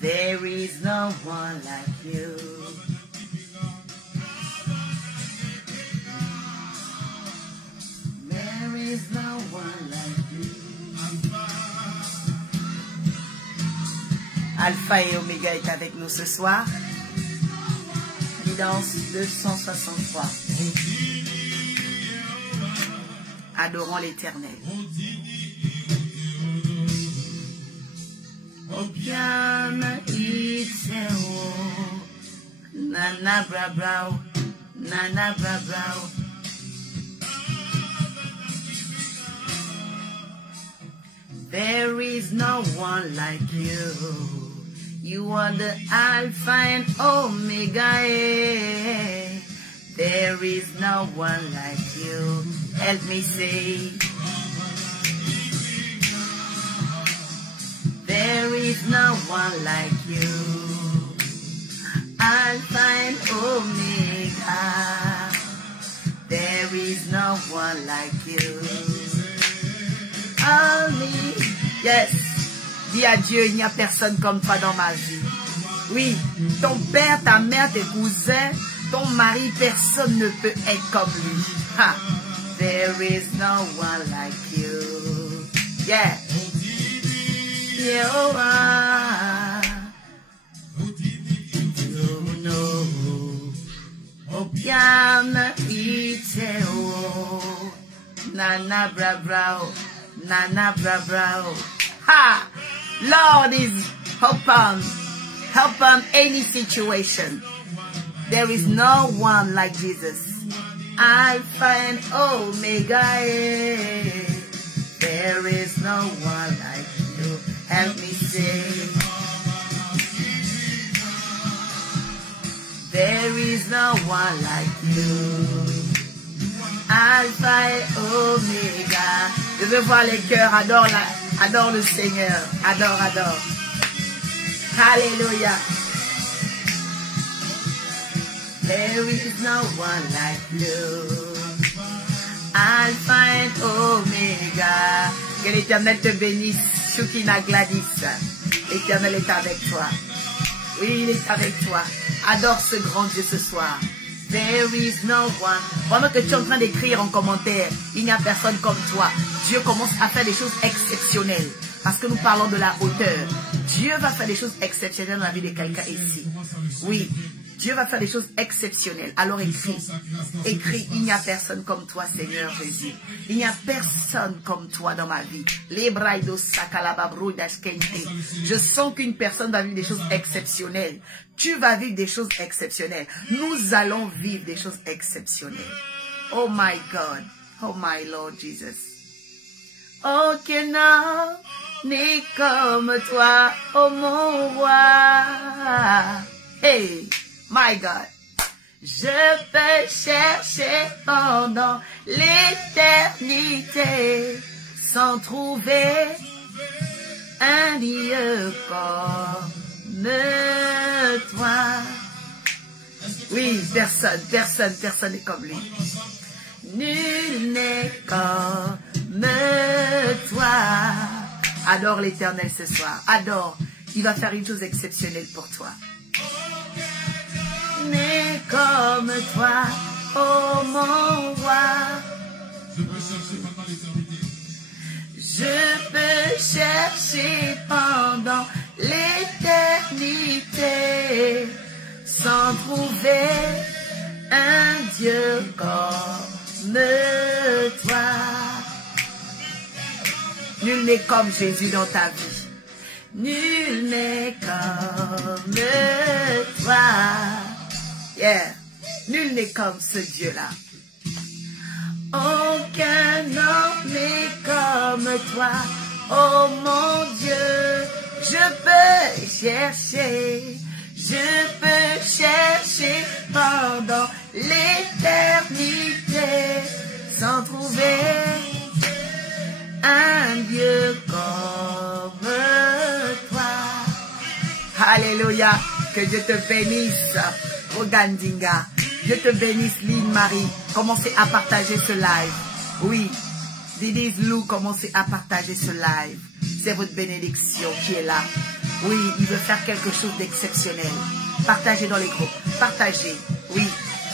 There is no one like you. There is no one like you. Alpha et Oméga est avec nous ce soir. Guidance 263. Adorons l'Éternel. Obiana iteo, nana brabrao, nana brabrao. There is no one like you. You are the Alpha and Omega. There is no one like you. Help me say. There is no one like you. Alpha and Omega. There is no one like you. Only. Yes. Dis à Dieu, il n'y a personne comme toi dans ma vie. Oui, ton père, ta mère, tes cousins, ton mari, personne ne peut être comme lui. Ha. There is no one like you. Yeah. Yehovah. You know. Obiana iteo. Nana brabrao. Nana brabrao. Ha! Lord is help on any situation. There is no one like Jesus. Alpha and Omega. There is no one like you. Help me say. There is no one like you. Alpha et Omega. Je veux voir les cœurs. Adore le Seigneur. Adore. Hallelujah. There is no one like you. Alpha and Omega. Que l'Éternel te bénisse. Shukina Gladys. L'Éternel est avec toi. Oui, il est avec toi. Adore ce grand Dieu ce soir. There is no one. Pendant que tu es en train d'écrire en commentaire, il n'y a personne comme toi. Dieu commence à faire des choses exceptionnelles. Parce que nous parlons de la hauteur. Dieu va faire des choses exceptionnelles dans la vie de quelqu'un ici. Oui, Dieu va faire des choses exceptionnelles. Alors écris, il n'y a personne comme toi, Seigneur Jésus. Il n'y a personne comme toi dans ma vie. Je sens qu'une personne va vivre des choses exceptionnelles. Tu vas vivre des choses exceptionnelles. Nous allons vivre des choses exceptionnelles. Oh my God. Oh my Lord Jesus. Aucun homme n'est comme toi, oh mon roi. Hey, my God. Je peux chercher pendant l'éternité sans trouver un Dieu comme toi. Oui, personne n'est comme lui. Nul n'est comme toi. Adore l'Éternel ce soir. Adore. Il va faire une chose exceptionnelle pour toi. N'est comme toi, oh mon roi. Je peux chercher pendant l'éternité sans trouver un Dieu comme toi. Nul n'est comme Jésus dans ta vie. Nul n'est comme toi. Yeah. Nul n'est comme ce Dieu-là. Aucun homme n'est comme toi. Oh mon Dieu, je peux chercher pendant l'éternité sans trouver un Dieu comme toi. Alléluia, que Dieu te bénisse, Ogandinga. Dieu te bénisse, Lynn Marie. Commencez à partager ce live. Oui, Didis Lou, commencez à partager ce live. C'est votre bénédiction qui est là. Oui, il veut faire quelque chose d'exceptionnel. Partagez dans les groupes. Partagez. Oui.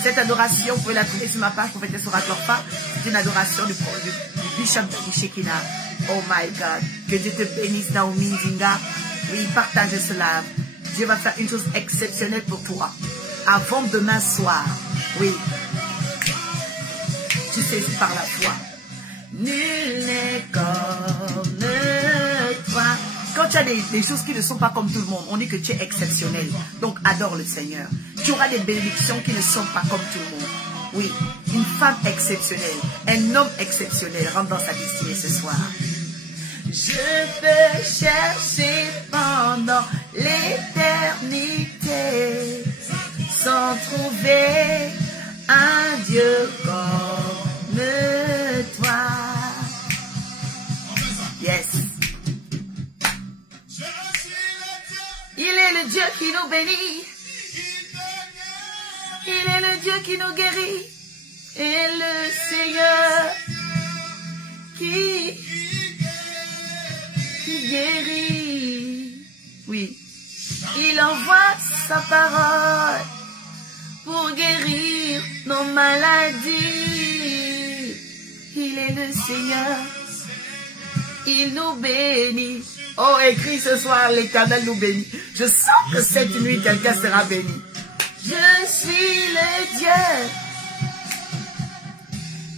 Cette adoration, vous pouvez la trouver sur ma page, Prophétesse Sora Glorfa. C'est une adoration du Bishop de Shekinah. Oh my God. Que Dieu te bénisse, Naomi Nzinga. Oui, partagez cela. Dieu va faire une chose exceptionnelle pour toi. Avant demain soir. Oui. Tu saisis par la foi. Nul n'est comme toi. Quand tu as des choses qui ne sont pas comme tout le monde, on dit que tu es exceptionnel. Donc adore le Seigneur. Tu auras des bénédictions qui ne sont pas comme tout le monde. Oui, une femme exceptionnelle, un homme exceptionnel rentre dans sa destinée ce soir. Je peux chercher pendant l'éternité sans trouver un Dieu comme toi. Yes. Il est le Dieu qui nous bénit. Il est le Dieu qui nous guérit. Et le Seigneur qui guérit. Oui. Il envoie sa parole pour guérir nos maladies. Il est le Seigneur. Il nous bénit. Oh, écrit ce soir, l'Éternel nous bénit. Je sens que cette nuit, quelqu'un sera béni. Je suis le Dieu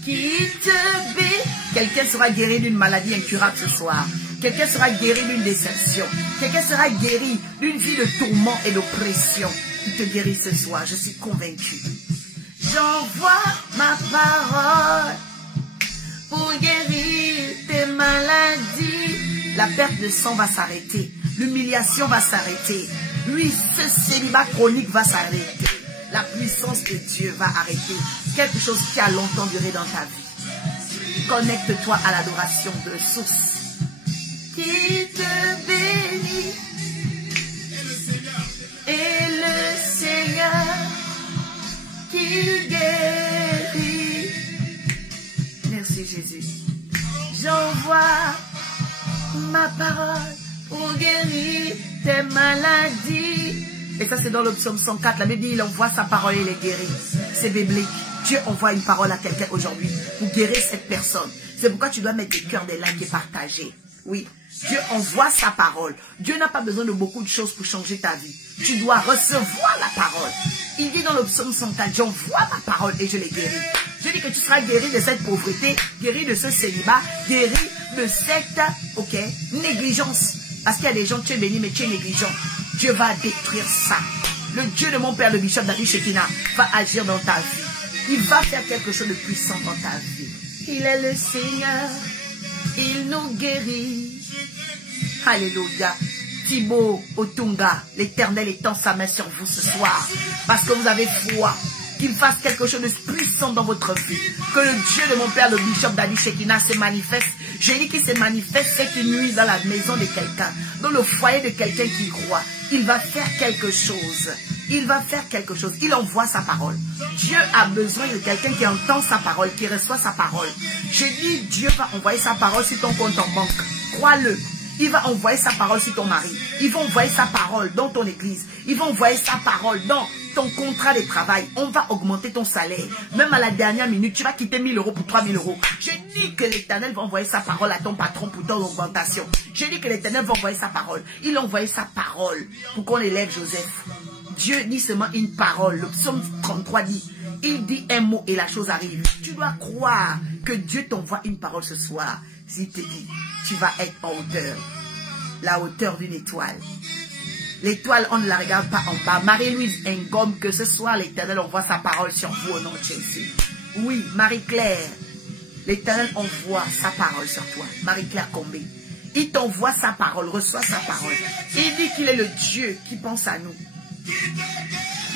qui te bénit. Quelqu'un sera guéri d'une maladie incurable ce soir. Quelqu'un sera guéri d'une déception. Quelqu'un sera guéri d'une vie de tourment et d'oppression. Il te guérit ce soir, je suis convaincu. J'envoie ma parole pour guérir tes maladies. La perte de sang va s'arrêter. L'humiliation va s'arrêter. Oui, ce célibat chronique va s'arrêter. La puissance de Dieu va arrêter quelque chose qui a longtemps duré dans ta vie. Connecte-toi à l'adoration de source. Qui te bénit. Et le Seigneur qui guérit. Merci Jésus. J'envoie ma parole pour guérir tes maladies. Et ça c'est dans le psaume 104. La Bible dit il envoie sa parole et les guérit. C'est biblique. Dieu envoie une parole à quelqu'un aujourd'hui pour guérir cette personne. C'est pourquoi tu dois mettre des cœurs, des likes et partager. Oui, Dieu envoie sa parole. Dieu n'a pas besoin de beaucoup de choses pour changer ta vie. Tu dois recevoir la parole. Il dit dans le psaume 104, j'envoie ma parole et je les guéris. Je dis que tu seras guéri de cette pauvreté, guéri de ce célibat, guéri de cette négligence. Parce qu'il y a des gens, tu es béni, mais tu es négligent. Dieu va détruire ça. Le Dieu de mon père, le bishop David Shekinah, va agir dans ta vie. Il va faire quelque chose de puissant dans ta vie. Il est le Seigneur. Il nous guérit. Alléluia. Thibaut Otunga, l'Éternel étend sa main sur vous ce soir. Parce que vous avez foi. Qu'il fasse quelque chose de puissant dans votre vie. Que le Dieu de mon père, le bishop David Shekinah, se manifeste. Je dis qu'il se manifeste cette nuit dans la maison de quelqu'un. Dans le foyer de quelqu'un qui croit. Il va faire quelque chose. Il va faire quelque chose. Il envoie sa parole. Dieu a besoin de quelqu'un qui entend sa parole, qui reçoit sa parole. Je dis, Dieu va envoyer sa parole sur ton compte en banque. Crois-le. Il va envoyer sa parole sur ton mari. Il va envoyer sa parole dans ton église. Il va envoyer sa parole dans ton contrat de travail. On va augmenter ton salaire. Même à la dernière minute, tu vas quitter 1000 € pour 3000 €. Je dis que l'Éternel va envoyer sa parole à ton patron pour ton augmentation. Je dis que l'Éternel va envoyer sa parole. Il a envoyé sa parole pour qu'on élève Joseph. Dieu dit seulement une parole. Le psaume 33 dit, il dit un mot et la chose arrive. Tu dois croire que Dieu t'envoie une parole ce soir. S'il te dit, tu vas être en hauteur. La hauteur d'une étoile. L'étoile, on ne la regarde pas en bas. Marie-Louise Ngom, que ce soir, l'Éternel envoie sa parole sur vous au nom de Jésus. Oui, Marie-Claire, l'Éternel envoie sa parole sur toi. Marie-Claire Combé. Il t'envoie sa parole, reçoit sa parole. Il dit qu'il est le Dieu qui pense à nous.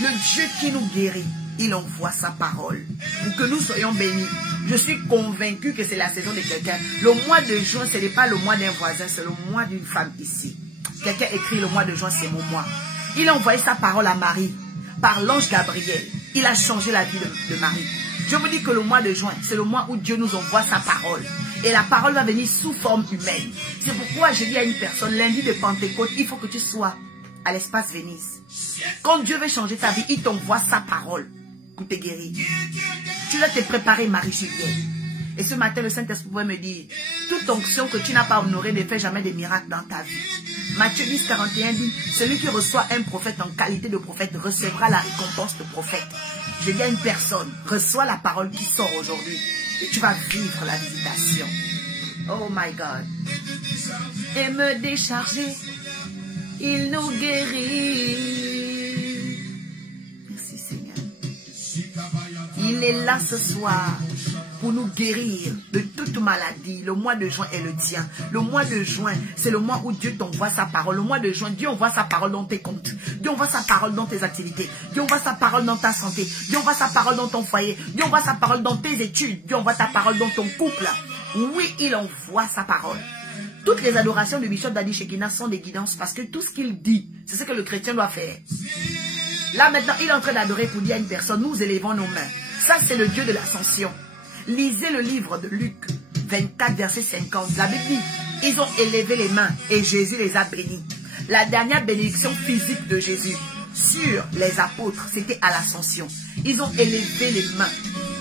Le Dieu qui nous guérit. Il envoie sa parole pour que nous soyons bénis. Je suis convaincu que c'est la saison de quelqu'un. Le mois de juin, ce n'est pas le mois d'un voisin, c'est le mois d'une femme ici. Quelqu'un écrit le mois de juin, c'est mon mois. Il a envoyé sa parole à Marie par l'ange Gabriel. Il a changé la vie de Marie. Je vous dis que le mois de juin, c'est le mois où Dieu nous envoie sa parole. Et la parole va venir sous forme humaine. C'est pourquoi je dis à une personne, lundi de Pentecôte, il faut que tu sois à l'espace Venise. Quand Dieu veut changer ta vie, il t'envoie sa parole pour te guérir. Tu dois te préparer, Marie-Juliette. Et ce matin, le Saint-Esprit pourrait me dire, toute onction que tu n'as pas honorée ne fait jamais de miracle dans ta vie. Matthieu 10, 41 dit, celui qui reçoit un prophète en qualité de prophète recevra la récompense de prophète. Je dis à une personne, reçois la parole qui sort aujourd'hui et tu vas vivre la visitation. Oh my God. Et me décharger, il nous guérit. Merci Seigneur. Il est là ce soir pour nous guérir de toute maladie. Le mois de juin est le tien. Le mois de juin, c'est le mois où Dieu t'envoie sa parole. Le mois de juin, Dieu envoie sa parole dans tes comptes. Dieu envoie sa parole dans tes activités. Dieu envoie sa parole dans ta santé. Dieu envoie sa parole dans ton foyer. Dieu envoie sa parole dans tes études. Dieu envoie ta parole dans ton couple. Oui, il envoie sa parole. Toutes les adorations de Bishop Daddy Shekina sont des guidances parce que tout ce qu'il dit, c'est ce que le chrétien doit faire. Là maintenant, il est en train d'adorer pour dire à une personne, nous élevons nos mains. Ça, c'est le Dieu de l'ascension. Lisez le livre de Luc 24, verset 50. La Bible dit, ils ont élevé les mains et Jésus les a bénis. La dernière bénédiction physique de Jésus sur les apôtres, c'était à l'ascension. Ils ont élevé les mains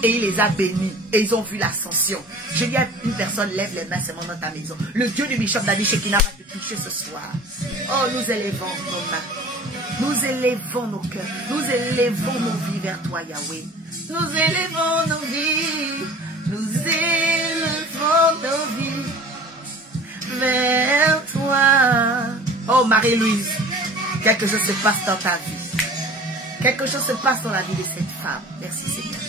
et il les a bénis et ils ont vu l'ascension. Je dis à une personne, lève les mains seulement dans ta maison. Le Dieu du Bishop Daddy Shekina va te toucher ce soir. Oh, nous élevons nos mains. Nous élevons nos cœurs. Nous élevons nos vies vers toi, Yahweh. Nous élevons nos vies. Nous élevons nos vies vers toi. Oh, Marie-Louise, quelque chose se passe dans ta vie. Quelque chose se passe dans la vie de cette femme. Merci Seigneur.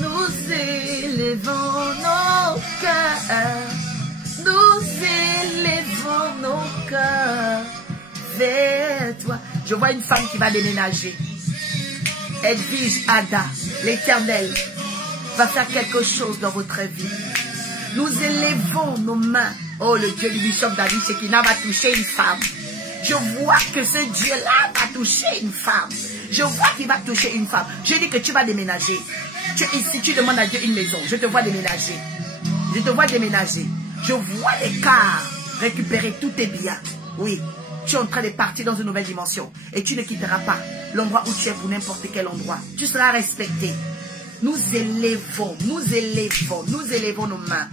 Nous élevons nos cœurs. Nous élevons nos cœurs vers toi. Je vois une femme qui va déménager. Edwige Ada, l'Éternel va faire quelque chose dans votre vie. Nous élevons nos mains. Oh, le Dieu du Bishop Daddy Shekina va toucher une femme. Je vois que ce Dieu-là va toucher une femme. Je vois qu'il va toucher une femme. Je dis que tu vas déménager. Tu es ici, tu demandes à Dieu une maison. Je te vois déménager. Je te vois déménager. Je vois les cars récupérer tous tes biens. Oui. Tu es en train de partir dans une nouvelle dimension. Et tu ne quitteras pas l'endroit où tu es pour n'importe quel endroit. Tu seras respecté. Nous élevons nos mains.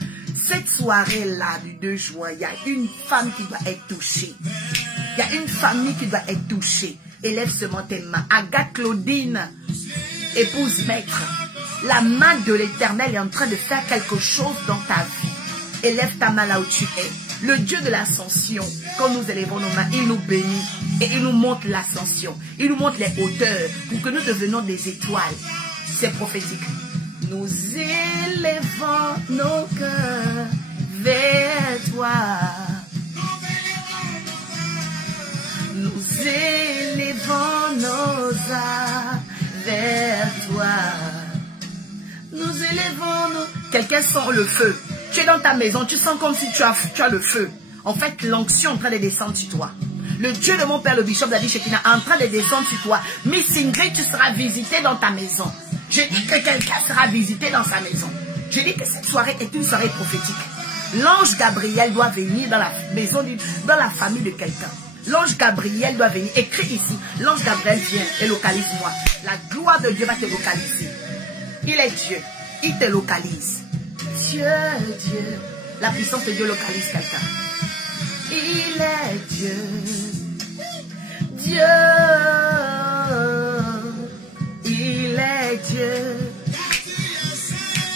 Cette soirée-là du 2 juin, il y a une femme qui doit être touchée. Il y a une famille qui doit être touchée. Élève seulement tes mains. Agathe Claudine, épouse maître. La main de l'Éternel est en train de faire quelque chose dans ta vie. Élève ta main là où tu es. Le Dieu de l'ascension, quand nous élevons nos mains, il nous bénit et il nous montre l'ascension. Il nous montre les hauteurs pour que nous devenions des étoiles. C'est prophétique. Nous élevons nos cœurs vers toi. Nous élevons nos âmes vers toi. Nous élevons nos... Quelqu'un sent le feu. Tu es dans ta maison, tu sens comme si tu as le feu. En fait, l'onction est en train de descendre sur toi. Le Dieu de mon père, le Bishop Daddy Shekina, est en train de descendre sur toi. Miss Ingrid, tu seras visité dans ta maison. Je dis que quelqu'un sera visité dans sa maison. Je dis que cette soirée est une soirée prophétique. L'ange Gabriel doit venir dans la maison, dans la famille de quelqu'un. L'ange Gabriel doit venir. Écris ici. L'ange Gabriel vient et localise-moi. La gloire de Dieu va te localiser. Il est Dieu. Il te localise. Dieu. La puissance de Dieu localise quelqu'un. Il est Dieu. Il est Dieu.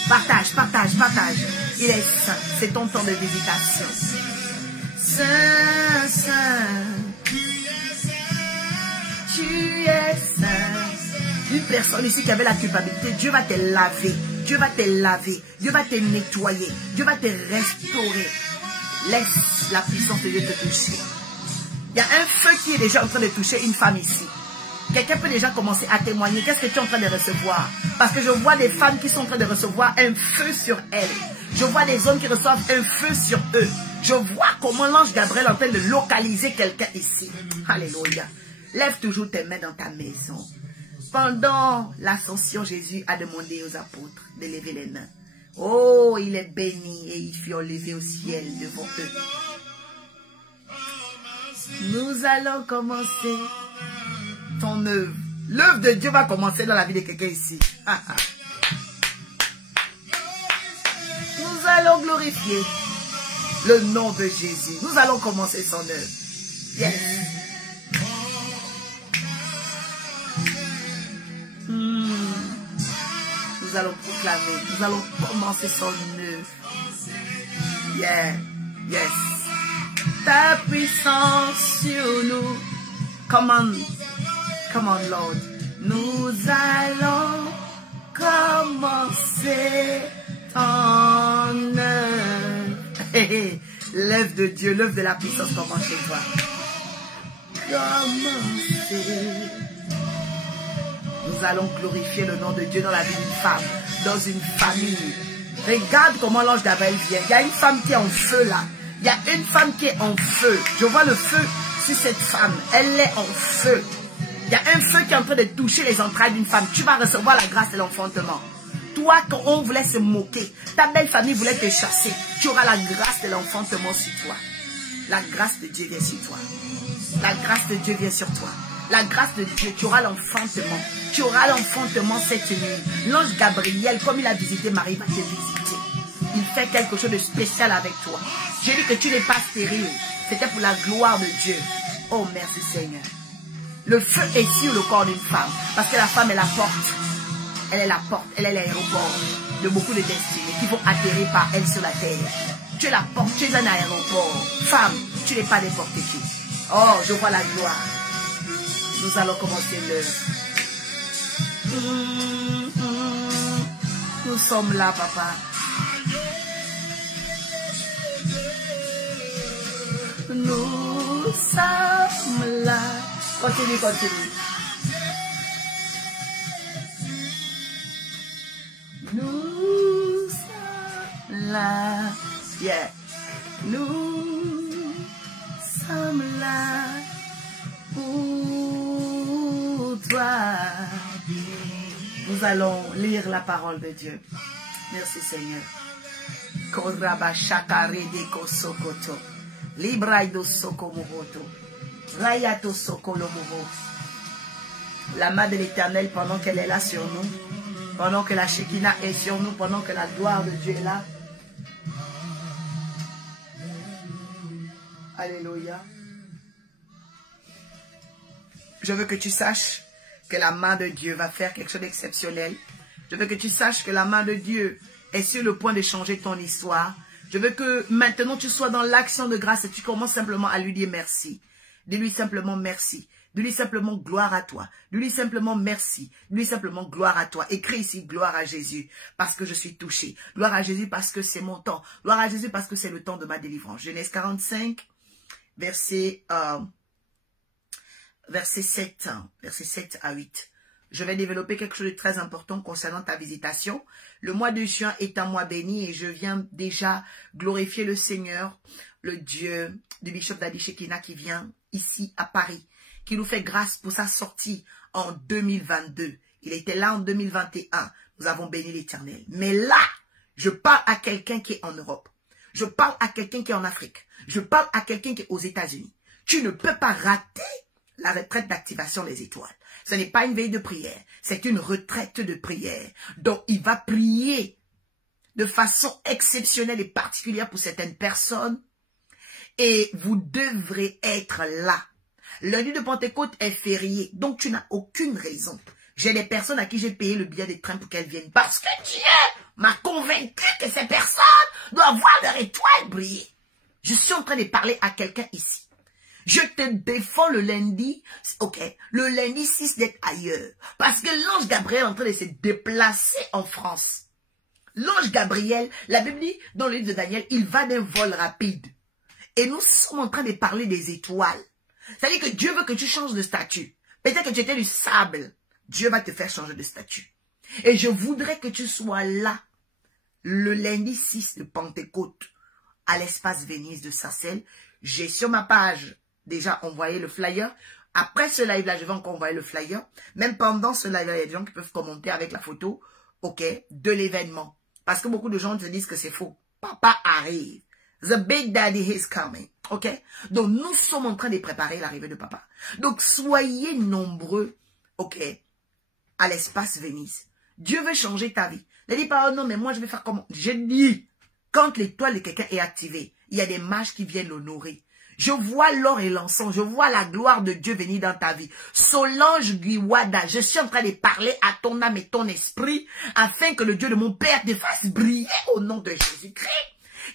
Partage. Il est saint. C'est ton temps de visitation. Saint. Tu es saint. Une personne ici qui avait la culpabilité, Dieu va te laver. Dieu va te laver. Dieu va te nettoyer. Dieu va te restaurer. Laisse la puissance de Dieu te toucher. Il y a un feu qui est déjà en train de toucher une femme ici. Quelqu'un peut déjà commencer à témoigner. Qu'est-ce que tu es en train de recevoir? Parce que je vois des femmes qui sont en train de recevoir un feu sur elles. Je vois des hommes qui reçoivent un feu sur eux. Je vois comment l'ange Gabriel est en train de localiser quelqu'un ici. Alléluia. Lève toujours tes mains dans ta maison. Pendant l'ascension, Jésus a demandé aux apôtres de lever les mains. Oh, il est béni et il fut enlevé au ciel devant eux. Nous allons commencer ton œuvre. L'œuvre de Dieu va commencer dans la vie de quelqu'un ici. Nous allons glorifier le nom de Jésus. Nous allons commencer son œuvre. Yes. Nous allons proclamer. Nous allons commencer son œuvre. Yeah. Yes. Ta puissance sur nous. Come on. Come on, Lord. Nous allons commencer ton œuvre. L'œuvre de Dieu, l'œuvre de la puissance commence chez toi. Commencer. Nous allons glorifier le nom de Dieu dans la vie d'une femme, dans une famille. Regarde comment l'ange Gabriel vient. Il y a une femme qui est en feu là. Il y a une femme qui est en feu. Je vois le feu sur cette femme. Elle est en feu. Il y a un feu qui est en train de toucher les entrailles d'une femme. Tu vas recevoir la grâce de l'enfantement. Toi, quand on voulait se moquer, ta belle famille voulait te chasser, tu auras la grâce de l'enfantement sur toi. La grâce de Dieu vient sur toi. La grâce de Dieu vient sur toi. La grâce de Dieu, tu auras l'enfantement. Tu auras l'enfantement cette nuit. L'ange Gabriel, comme il a visité Marie, va te visiter. Il fait quelque chose de spécial avec toi. J'ai dit que tu n'es pas stérile. C'était pour la gloire de Dieu. Oh, merci Seigneur. Le feu est sur le corps d'une femme. Parce que la femme est la porte. Elle est la porte. Elle est l'aéroport de beaucoup de destinées qui vont atterrir par elle sur la terre. Tu es la porte. Tu es un aéroport. Femme, tu n'es pas n'importe qui. Oh, je vois la gloire. Nous allons commencer l'heure. Nous sommes là, papa. Nous sommes là. Continue, continue. Nous sommes là. Yeah. Nous sommes là pour toi. Nous allons lire la parole de Dieu. Merci Seigneur. Koraba shakare de kosokoto. Libraido sokomohoto. Rayato sokolomoho. La main de l'Éternel pendant qu'elle est là sur nous. Pendant que la Shekinah est sur nous. Pendant que la gloire de Dieu est là. Alléluia. Je veux que tu saches que la main de Dieu va faire quelque chose d'exceptionnel. Je veux que tu saches que la main de Dieu est sur le point de changer ton histoire. Je veux que maintenant tu sois dans l'action de grâce et tu commences simplement à lui dire merci. Dis-lui simplement merci. Dis-lui simplement gloire à toi. Dis-lui simplement merci. Dis-lui simplement gloire à toi. Écris ici gloire à Jésus parce que je suis touché. Gloire à Jésus parce que c'est mon temps. Gloire à Jésus parce que c'est le temps de ma délivrance. Genèse 45, verset 7 à 8. Je vais développer quelque chose de très important concernant ta visitation. Le mois de juin est un mois béni et je viens déjà glorifier le Seigneur, le Dieu du Bishop Daddy Shekinah qui vient ici à Paris, qui nous fait grâce pour sa sortie en 2022. Il était là en 2021. Nous avons béni l'Éternel. Mais là, je parle à quelqu'un qui est en Europe. Je parle à quelqu'un qui est en Afrique. Je parle à quelqu'un qui est aux États-Unis. Tu ne peux pas rater la retraite d'activation des étoiles. Ce n'est pas une veille de prière, c'est une retraite de prière. Donc, il va prier de façon exceptionnelle et particulière pour certaines personnes. Et vous devrez être là. Lundi de Pentecôte est férié, donc tu n'as aucune raison. J'ai des personnes à qui j'ai payé le billet de train pour qu'elles viennent. Parce que Dieu m'a convaincu que ces personnes doivent voir leur étoile briller. Je suis en train de parler à quelqu'un ici. Je te défends le lundi, ok, le lundi 6 d'être ailleurs. Parce que l'ange Gabriel est en train de se déplacer en France. L'ange Gabriel, la Bible dit dans le livre de Daniel, il va d'un vol rapide. Et nous sommes en train de parler des étoiles. C'est-à-dire que Dieu veut que tu changes de statut. Peut-être que tu étais du sable. Dieu va te faire changer de statut. Et je voudrais que tu sois là, le lundi 6 de Pentecôte, à l'espace Venise de Sarcelles. J'ai sur ma page déjà envoyé le flyer. Après ce live-là, je vais encore envoyer le flyer. Même pendant ce live-là, il y a des gens qui peuvent commenter avec la photo, ok, de l'événement. Parce que beaucoup de gens te disent que c'est faux. Papa arrive. The Big Daddy is coming. OK? Donc, nous sommes en train de préparer l'arrivée de papa. Donc, soyez nombreux, OK, à l'espace Venise. Dieu veut changer ta vie. Ne dis pas, oh non, mais moi, je vais faire comment? Je dis, quand l'étoile de quelqu'un est activée, il y a des mages qui viennent l'honorer. Je vois l'or et l'encens, je vois la gloire de Dieu venir dans ta vie. Solange Guiwada, je suis en train de parler à ton âme et ton esprit, afin que le Dieu de mon Père te fasse briller au nom de Jésus-Christ.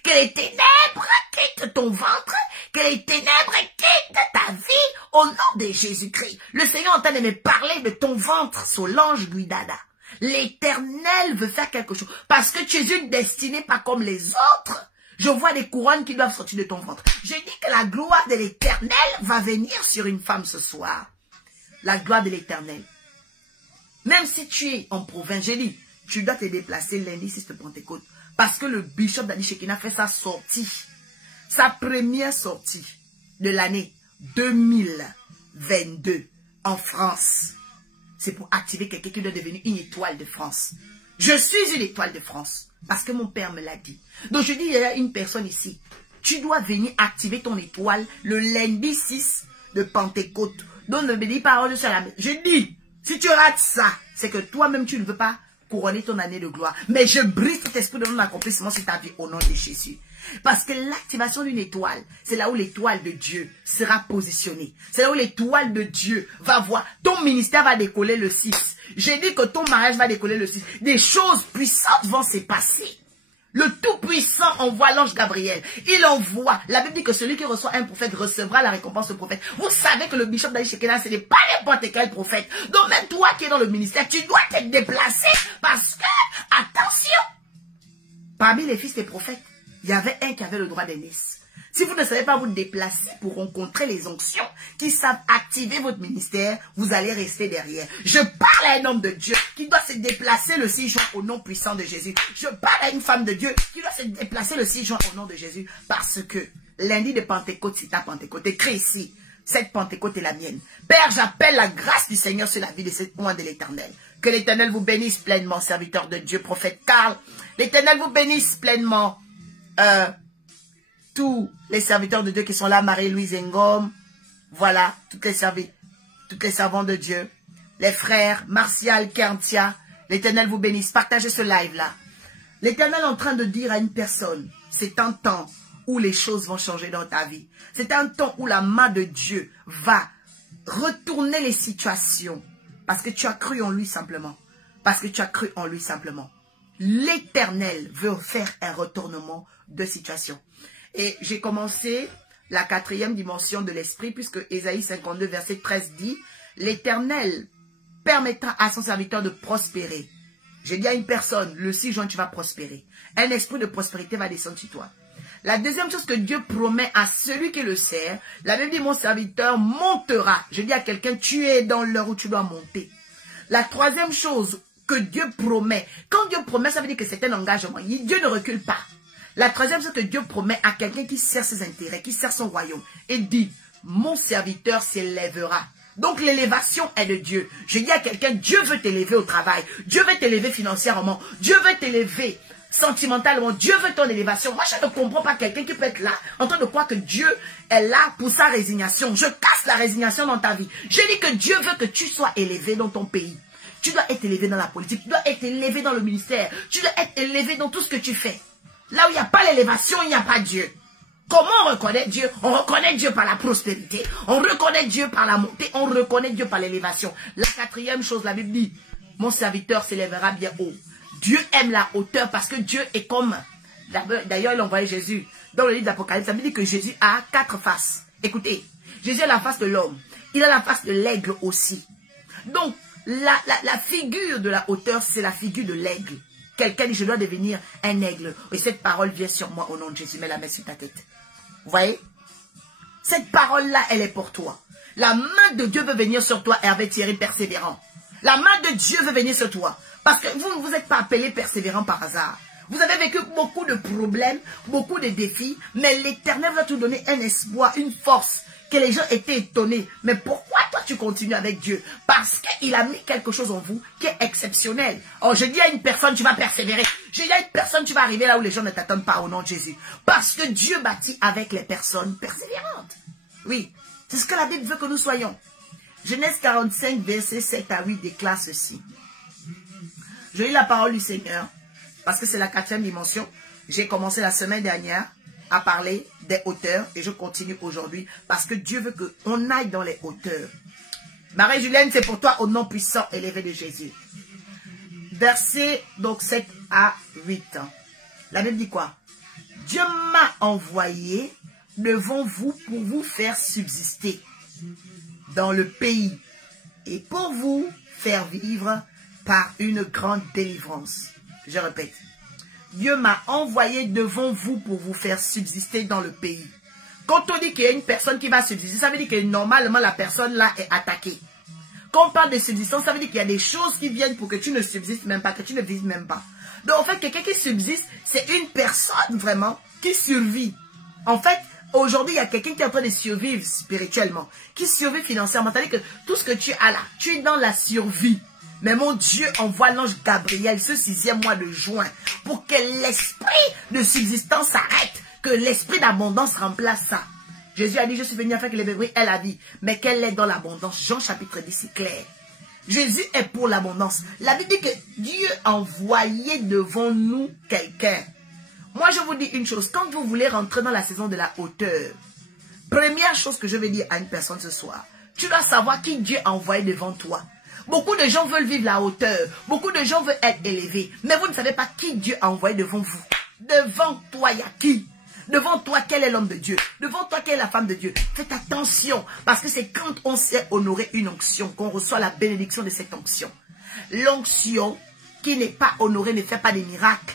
Que les ténèbres quittent ton ventre, que les ténèbres quittent ta vie au nom de Jésus-Christ. Le Seigneur est en train de me parler de ton ventre, Solange Guidada. L'Éternel veut faire quelque chose. Parce que tu es une destinée pas comme les autres. Je vois des couronnes qui doivent sortir de ton ventre. Je dis que la gloire de l'Éternel va venir sur une femme ce soir. La gloire de l'Éternel. Même si tu es en province, j'ai dit, tu dois te déplacer lundi 6 de Pentecôte. Parce que le bishop Daddy Shekinah fait sa sortie. Sa première sortie de l'année 2022 en France. C'est pour activer quelqu'un qui doit devenir une étoile de France. Je suis une étoile de France. Parce que mon père me l'a dit. Donc je dis, il y a une personne ici. Tu dois venir activer ton étoile le lundi 6 de Pentecôte. Donc ne me dis pas, oh, je suis à la maison. Je dis, si tu rates ça, c'est que toi-même tu ne veux pas couronner ton année de gloire. Mais je brise cet esprit de non-accomplissement sur ta vie au nom de Jésus. Parce que l'activation d'une étoile, c'est là où l'étoile de Dieu sera positionnée. C'est là où l'étoile de Dieu va voir. Ton ministère va décoller le 6. J'ai dit que ton mariage va décoller le 6. Des choses puissantes vont se passer. Le Tout-Puissant envoie l'ange Gabriel. Il envoie. La Bible dit que celui qui reçoit un prophète recevra la récompense du prophète. Vous savez que le bishop Daddy Shekinah, ce n'est pas n'importe quel prophète. Donc même toi qui es dans le ministère, tu dois te déplacer. Parce que, attention, parmi les fils des prophètes, il y avait un qui avait le droit d'aînesse. Si vous ne savez pas vous déplacer pour rencontrer les onctions qui savent activer votre ministère, vous allez rester derrière. Je parle à un homme de Dieu qui doit se déplacer le 6 juin au nom puissant de Jésus. Je parle à une femme de Dieu qui doit se déplacer le 6 juin au nom de Jésus. Parce que lundi de Pentecôte, c'est ta Pentecôte. Écris ici, cette Pentecôte est la mienne. Père, j'appelle la grâce du Seigneur sur la vie de cet oint de l'Éternel. Que l'Éternel vous bénisse pleinement, serviteur de Dieu, prophète Karl. L'Éternel vous bénisse pleinement. Tous les serviteurs de Dieu qui sont là, Marie-Louise Ngom, voilà, toutes les servants de Dieu, les frères, Martial, Kerntia, l'Éternel vous bénisse, partagez ce live-là. L'Éternel est en train de dire à une personne, c'est un temps où les choses vont changer dans ta vie. C'est un temps où la main de Dieu va retourner les situations, parce que tu as cru en lui simplement, parce que tu as cru en lui simplement. L'Éternel veut faire un retournement de situation. Et j'ai commencé la 4e dimension de l'esprit, puisque Ésaïe 52, verset 13 dit, l'Éternel permettra à son serviteur de prospérer. J'ai dit à une personne, le 6 juin, tu vas prospérer. Un esprit de prospérité va descendre sur toi. La deuxième chose que Dieu promet à celui qui le sert, la Bible dit, mon serviteur montera. Je dis à quelqu'un, tu es dans l'heure où tu dois monter. La troisième chose que Dieu promet, quand Dieu promet, ça veut dire que c'est un engagement. Dieu ne recule pas. La troisième chose que Dieu promet à quelqu'un qui sert ses intérêts, qui sert son royaume, et dit, mon serviteur s'élèvera. Donc l'élévation est de Dieu. Je dis à quelqu'un, Dieu veut t'élever au travail, Dieu veut t'élever financièrement, Dieu veut t'élever sentimentalement, Dieu veut ton élévation. Moi, je ne comprends pas quelqu'un qui peut être là, en train de croire que Dieu est là pour sa résignation. Je casse la résignation dans ta vie. Je dis que Dieu veut que tu sois élevé dans ton pays. Tu dois être élevé dans la politique, tu dois être élevé dans le ministère, tu dois être élevé dans tout ce que tu fais. Là où il n'y a pas l'élévation, il n'y a pas Dieu. Comment on reconnaît Dieu? On reconnaît Dieu par la prospérité, on reconnaît Dieu par la montée, on reconnaît Dieu par l'élévation. La quatrième chose, la Bible dit, mon serviteur s'élèvera bien haut. Dieu aime la hauteur parce que Dieu est comme... D'ailleurs, il a envoyé Jésus. Dans le livre d'Apocalypse, ça veut dire que Jésus a 4 faces. Écoutez, Jésus a la face de l'homme. Il a la face de l'aigle aussi. Donc, la figure de la hauteur, c'est la figure de l'aigle. Quelqu'un dit, je dois devenir un aigle. Et cette parole vient sur moi au nom de Jésus. Mets la main sur ta tête. Vous voyez? Cette parole-là, elle est pour toi. La main de Dieu veut venir sur toi, Hervé Thierry, persévérant. La main de Dieu veut venir sur toi. Parce que vous ne vous êtes pas appelé persévérant par hasard. Vous avez vécu beaucoup de problèmes, beaucoup de défis, mais l'Éternel va te donner un espoir, une force, que les gens étaient étonnés. Mais pourquoi toi tu continues avec Dieu? Parce qu'il a mis quelque chose en vous qui est exceptionnel. Oh, je dis à une personne, tu vas persévérer. Je dis à une personne, tu vas arriver là où les gens ne t'attendent pas au nom de Jésus. Parce que Dieu bâtit avec les personnes persévérantes. Oui, c'est ce que la Bible veut que nous soyons. Genèse 45, versets 7 à 8 déclare ceci. Je lis la parole du Seigneur parce que c'est la 4e dimension. J'ai commencé la semaine dernière à parler des hauteurs et je continue aujourd'hui parce que Dieu veut qu'on aille dans les hauteurs. Marie-Julienne, c'est pour toi au nom puissant élevé de Jésus. Verset donc 7 à 8. La Bible dit quoi? Dieu m'a envoyé devant vous pour vous faire subsister dans le pays et pour vous faire vivre par une grande délivrance. Je répète. Dieu m'a envoyé devant vous pour vous faire subsister dans le pays. Quand on dit qu'il y a une personne qui va subsister, ça veut dire que normalement la personne là est attaquée. Quand on parle de subsistance, ça veut dire qu'il y a des choses qui viennent pour que tu ne subsistes même pas, que tu ne vives même pas. Donc en fait, quelqu'un qui subsiste, c'est une personne vraiment qui survit. En fait, aujourd'hui, il y a quelqu'un qui est en train de survivre spirituellement, qui survit financièrement. C'est-à-dire que tout ce que tu as là, tu es dans la survie. Mais mon Dieu envoie l'ange Gabriel ce 6e mois de juin pour que l'esprit de subsistance s'arrête, que l'esprit d'abondance remplace ça. Jésus a dit, je suis venu afin que les bébés aient la vie, mais qu'elle est dans l'abondance. Jean chapitre 10, c'est clair. Jésus est pour l'abondance. La Bible dit que Dieu a envoyé devant nous quelqu'un. Moi, je vous dis une chose. Quand vous voulez rentrer dans la saison de la hauteur, première chose que je vais dire à une personne ce soir, tu dois savoir qui Dieu a envoyé devant toi. Beaucoup de gens veulent vivre la hauteur. Beaucoup de gens veulent être élevés. Mais vous ne savez pas qui Dieu a envoyé devant vous. Devant toi, il y a qui? Devant toi, quel est l'homme de Dieu? Devant toi, quelle est la femme de Dieu? Faites attention. Parce que c'est quand on sait honorer une onction qu'on reçoit la bénédiction de cette onction. L'onction qui n'est pas honorée ne fait pas des miracles.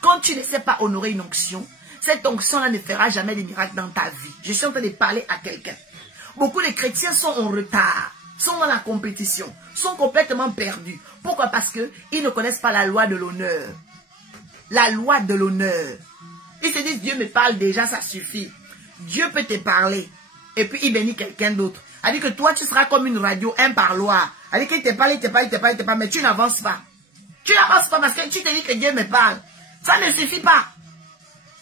Quand tu ne sais pas honorer une onction, cette onction-là ne fera jamais des miracles dans ta vie. Je suis en train de parler à quelqu'un. Beaucoup de chrétiens sont en retard. Sont dans la compétition, sont complètement perdus. Pourquoi? Parce qu'ils ne connaissent pas la loi de l'honneur. La loi de l'honneur. Ils se disent, Dieu me parle déjà, ça suffit. Dieu peut te parler. Et puis il bénit quelqu'un d'autre. Il dit que toi, tu seras comme une radio, un parloir. Il dit qu'il te parle, il te parle, il te parle, il te parle, mais tu n'avances pas. Tu n'avances pas parce que tu te dis que Dieu me parle. Ça ne suffit pas.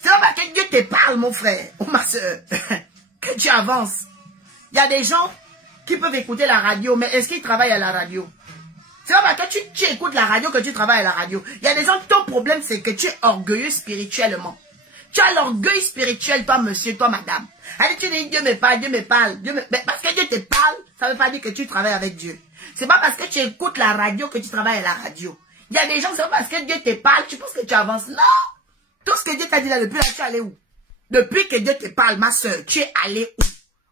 C'est pas parce que Dieu te parle, mon frère ou ma soeur, que tu avances. Il y a des gens qui peuvent écouter la radio, mais est-ce qu'ils travaillent à la radio? C'est pas parce que tu écoutes la radio que tu travailles à la radio. Il y a des gens, ton problème, c'est que tu es orgueilleux spirituellement. Tu as l'orgueil spirituel, toi, monsieur, toi, madame. Allez, tu dis, Dieu me parle, Dieu me parle. Mais parce que Dieu te parle, ça ne veut pas dire que tu travailles avec Dieu. C'est pas parce que tu écoutes la radio que tu travailles à la radio. Il y a des gens, c'est pas parce que Dieu te parle, tu penses que tu avances. Non! Tout ce que Dieu t'a dit là, depuis là, tu es allé où? Depuis que Dieu te parle, ma soeur, tu es allé où?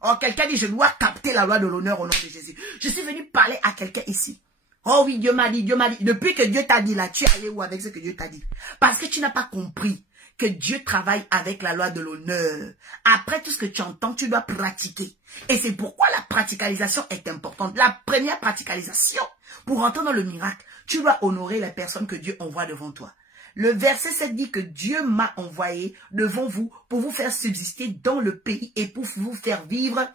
Oh, quelqu'un dit, je dois capter la loi de l'honneur au nom de Jésus. Je suis venu parler à quelqu'un ici. Oh oui, Dieu m'a dit, Dieu m'a dit. Depuis que Dieu t'a dit là, tu es allé où avec ce que Dieu t'a dit? Parce que tu n'as pas compris que Dieu travaille avec la loi de l'honneur. Après tout ce que tu entends, tu dois pratiquer. Et c'est pourquoi la praticalisation est importante. La première praticalisation, pour entrer dans le miracle, tu dois honorer la personne que Dieu envoie devant toi. Le verset 7 dit que Dieu m'a envoyé devant vous pour vous faire subsister dans le pays et pour vous faire vivre,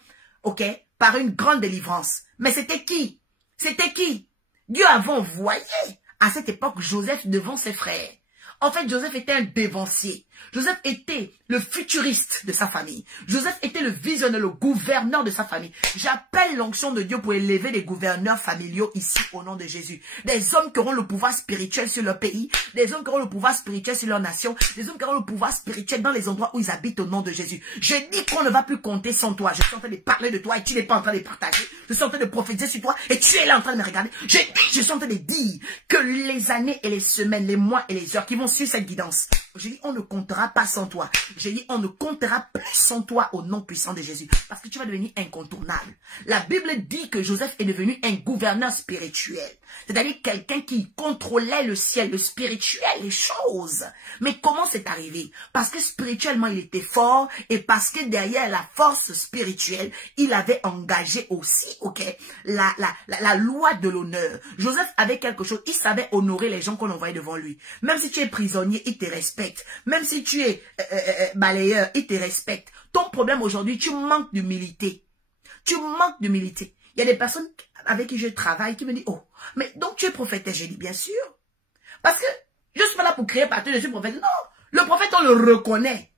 ok, par une grande délivrance. Mais c'était qui? C'était qui? Dieu avait envoyé à cette époque Joseph devant ses frères. En fait, Joseph était un dévancier. Joseph était le futuriste de sa famille. Joseph était le visionnaire, le gouverneur de sa famille. J'appelle l'onction de Dieu pour élever les gouverneurs familiaux ici au nom de Jésus. Des hommes qui auront le pouvoir spirituel sur leur pays, des hommes qui auront le pouvoir spirituel sur leur nation, des hommes qui auront le pouvoir spirituel dans les endroits où ils habitent au nom de Jésus. Je dis qu'on ne va plus compter sans toi. Je suis en train de parler de toi et tu n'es pas en train de partager. Je suis en train de prophétiser sur toi et tu es là en train de me regarder. Je suis en train de dire que les années et les semaines, les mois et les heures qui vont suivre cette guidance, je dis on ne comptera pas sans toi. Je dis on ne comptera plus sans toi au nom puissant de Jésus. Parce que tu vas devenir incontournable. La Bible dit que Joseph est devenu un gouverneur spirituel. C'est-à-dire quelqu'un qui contrôlait le ciel, le spirituel, les choses. Mais comment c'est arrivé? Parce que spirituellement il était fort et parce que derrière la force spirituelle, il avait engagé aussi, ok, la loi de l'honneur. Joseph avait quelque chose, il savait honorer les gens qu'on envoyait devant lui. Même si tu es prisonnier, il te respecte. Même si tu es balayeur, il te respecte. Ton problème aujourd'hui, tu manques d'humilité. Tu manques d'humilité. Il y a des personnes avec qui je travaille qui me disent, oh, mais donc tu es prophétesse? J'ai dit, bien sûr. Parce que je ne suis pas là pour créer partout, je suis prophète. Non, le prophète, on le reconnaît.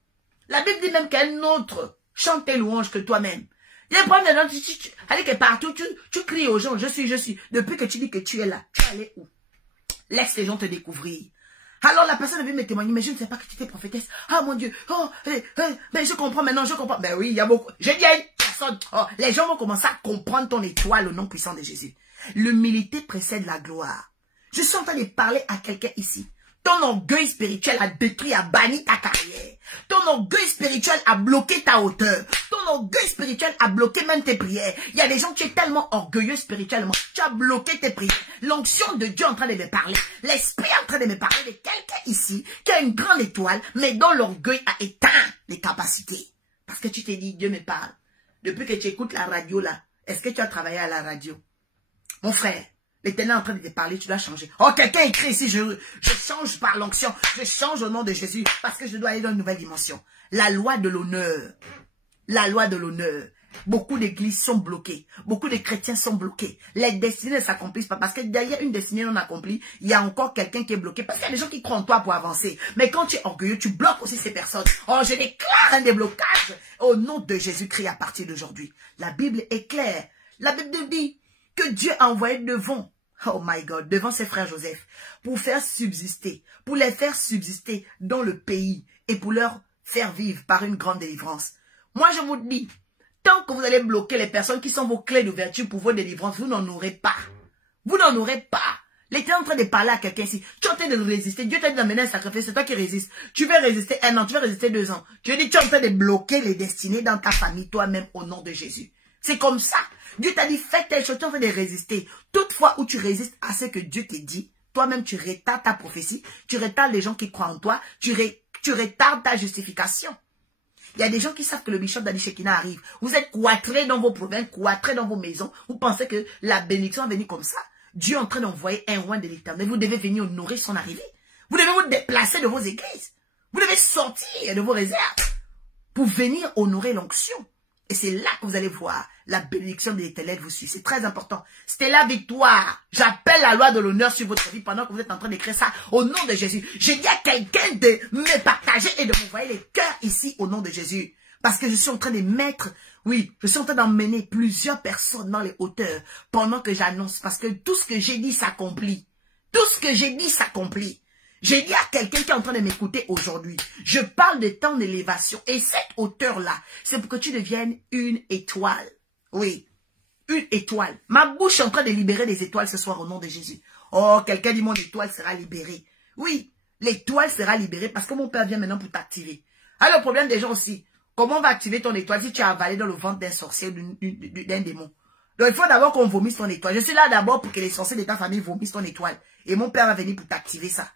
La Bible dit même qu'un autre chante tes louanges que toi-même. Il y a un problème de gens, allez que partout, tu cries aux gens, je suis. Depuis que tu dis que tu es là, tu es allé où? Laisse les gens te découvrir. Alors la personne vient me témoigner, mais je ne sais pas que tu étais prophétesse. Ah mon Dieu, oh, mais je comprends maintenant, je comprends. Ben oui, il y a beaucoup. Je dis à une personne, oh, les gens vont commencer à comprendre ton étoile au nom puissant de Jésus. L'humilité précède la gloire. Je suis en train de parler à quelqu'un ici. Ton orgueil spirituel a détruit, a banni ta carrière. Ton orgueil spirituel a bloqué ta hauteur. Ton orgueil spirituel a bloqué même tes prières. Il y a des gens qui sont tellement orgueilleux spirituellement. Tu as bloqué tes prières. L'onction de Dieu est en train de me parler. L'esprit est en train de me parler de quelqu'un ici qui a une grande étoile, mais dont l'orgueil a éteint les capacités. Parce que tu t'es dit, Dieu me parle. Depuis que tu écoutes la radio là, est-ce que tu as travaillé à la radio? Mon frère, l'Éternel est en train de te parler, tu dois changer. Oh, quelqu'un écrit ici, je change par l'onction, je change au nom de Jésus, parce que je dois aller dans une nouvelle dimension. La loi de l'honneur. La loi de l'honneur. Beaucoup d'églises sont bloquées. Beaucoup de chrétiens sont bloqués. Les destinées ne s'accomplissent pas. Parce que derrière une destinée non accomplie, il y a encore quelqu'un qui est bloqué. Parce qu'il y a des gens qui croient en toi pour avancer. Mais quand tu es orgueilleux, tu bloques aussi ces personnes. Oh, je déclare un déblocage au nom de Jésus-Christ à partir d'aujourd'hui. La Bible est claire. La Bible dit que Dieu a envoyé devant, oh my God, devant ses frères Joseph, pour faire subsister, pour les faire subsister dans le pays et pour leur faire vivre par une grande délivrance. Moi, je vous dis, tant que vous allez bloquer les personnes qui sont vos clés d'ouverture pour vos délivrances, vous n'en aurez pas. Vous n'en aurez pas. L'Éternel est en train de parler à quelqu'un ici. Tu es en train de résister. Dieu t'a dit d'amener un sacrifice. C'est toi qui résistes. Tu veux résister 1 an, tu veux résister 2 ans. Tu veux dire, tu es en train de bloquer les destinées dans ta famille, toi-même, au nom de Jésus. C'est comme ça. Dieu t'a dit, fais telle chose, tu es en train de résister. Toutefois où tu résistes à ce que Dieu t'a dit, toi-même, tu retardes ta prophétie. Tu retardes les gens qui croient en toi. Tu retardes ta justification. Il y a des gens qui savent que le bishop d'Ali Shekinah arrive. Vous êtes cloîtrés dans vos provinces, cloîtrés dans vos maisons. Vous pensez que la bénédiction va venir comme ça. Dieu est en train d'envoyer un roi de l'Éternel. Vous devez venir honorer son arrivée. Vous devez vous déplacer de vos églises. Vous devez sortir de vos réserves pour venir honorer l'onction. Et c'est là que vous allez voir la bénédiction de l'Éternel vous suit. C'est très important. C'était la victoire. J'appelle la loi de l'honneur sur votre vie pendant que vous êtes en train d'écrire ça au nom de Jésus. Je dis à quelqu'un de me partager et de m'envoyer les cœurs ici au nom de Jésus. Parce que je suis en train de mettre, oui, je suis en train d'emmener plusieurs personnes dans les hauteurs pendant que j'annonce. Parce que tout ce que j'ai dit s'accomplit. Tout ce que j'ai dit s'accomplit. J'ai dit à quelqu'un qui est en train de m'écouter aujourd'hui, je parle de temps d'élévation. Et cette hauteur-là, c'est pour que tu deviennes une étoile. Oui, une étoile. Ma bouche est en train de libérer des étoiles ce soir au nom de Jésus. Oh, quelqu'un dit mon étoile sera libérée. Oui, l'étoile sera libérée parce que mon Père vient maintenant pour t'activer. Alors le problème des gens aussi, comment on va activer ton étoile si tu as avalé dans le ventre d'un sorcier, d'un démon? Donc il faut d'abord qu'on vomisse ton étoile. Je suis là d'abord pour que les sorciers de ta famille vomissent ton étoile. Et mon Père va venir pour t'activer ça.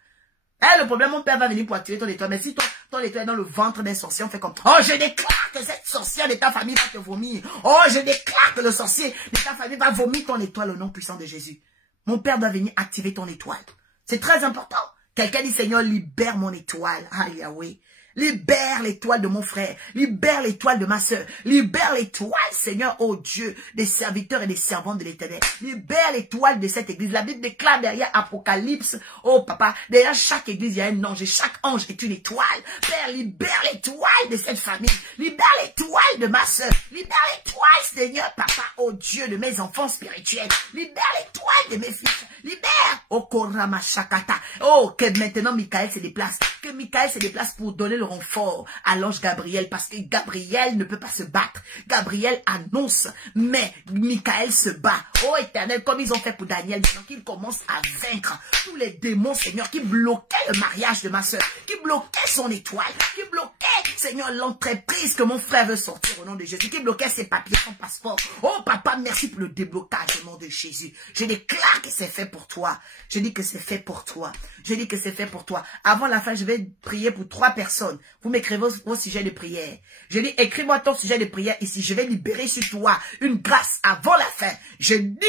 Le problème, mon Père va venir pour activer ton étoile. Mais si ton étoile est dans le ventre d'un sorcier, on fait comme, oh, je déclare que cette sorcière de ta famille va te vomir. Oh, je déclare que le sorcier de ta famille va vomir ton étoile au nom puissant de Jésus. Mon Père doit venir activer ton étoile. C'est très important. Quelqu'un dit, Seigneur, libère mon étoile. Ah, Yahweh. Libère l'étoile de mon frère. Libère l'étoile de ma soeur. Libère l'étoile, Seigneur, oh Dieu, des serviteurs et des servantes de l'Éternel. Libère l'étoile de cette église. La Bible déclare derrière Apocalypse, oh papa, derrière chaque église, il y a un ange et chaque ange est une étoile. Père, libère l'étoile de cette famille. Libère l'étoile de ma soeur. Libère l'étoile, Seigneur, papa, oh Dieu, de mes enfants spirituels. Libère l'étoile de mes fils. Libère, oh Korama Shakata. Oh, que maintenant Michael se déplace. Que Michael se déplace pour donner le renfort à l'ange Gabriel, parce que Gabriel ne peut pas se battre. Gabriel annonce, mais Michael se bat. Oh Éternel, comme ils ont fait pour Daniel, maintenant qu'il commence à vaincre tous les démons, Seigneur, qui bloquaient le mariage de ma soeur, qui bloquaient son étoile, qui bloquaient, Seigneur, l'entreprise que mon frère veut sortir au nom de Jésus, qui bloquait ses papiers, son passeport. Oh papa, merci pour le déblocage au nom de Jésus. Je déclare que c'est fait pour toi. Je dis que c'est fait pour toi. Je dis que c'est fait pour toi. Avant la fin, je vais prier pour 3 personnes. Vous m'écrivez vos sujets de prière. Je dis, écris-moi ton sujet de prière ici. Je vais libérer sur toi une grâce avant la fin. Je dis,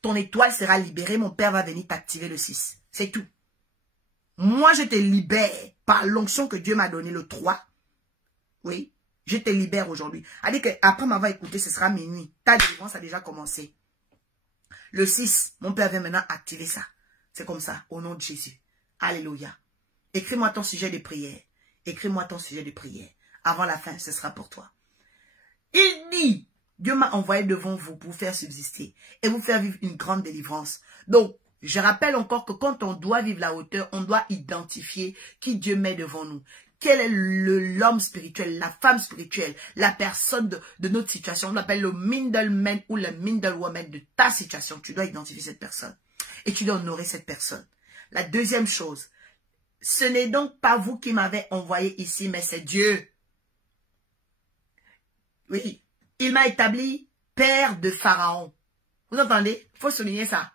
ton étoile sera libérée. Mon Père va venir t'activer le 6. C'est tout. Moi, je te libère par l'onction que Dieu m'a donnée le 3. Oui, je te libère aujourd'hui. Elle dit qu'après m'avoir écouté, ce sera minuit. Ta délivrance a déjà commencé. Le 6, mon Père vient maintenant activer ça. C'est comme ça, au nom de Jésus. Alléluia. Écris-moi ton sujet de prière. Écris-moi ton sujet de prière. Avant la fin, ce sera pour toi. Il dit, Dieu m'a envoyé devant vous pour vous faire subsister et vous faire vivre une grande délivrance. Donc, je rappelle encore que quand on doit vivre la hauteur, on doit identifier qui Dieu met devant nous. Quel est l'homme spirituel, la femme spirituelle, la personne de notre situation. On l'appelle le middleman ou le middlewoman de ta situation. Tu dois identifier cette personne et tu dois honorer cette personne. La deuxième chose, ce n'est donc pas vous qui m'avez envoyé ici, mais c'est Dieu. Oui, il m'a établi père de Pharaon. Vous entendez? Il faut souligner ça.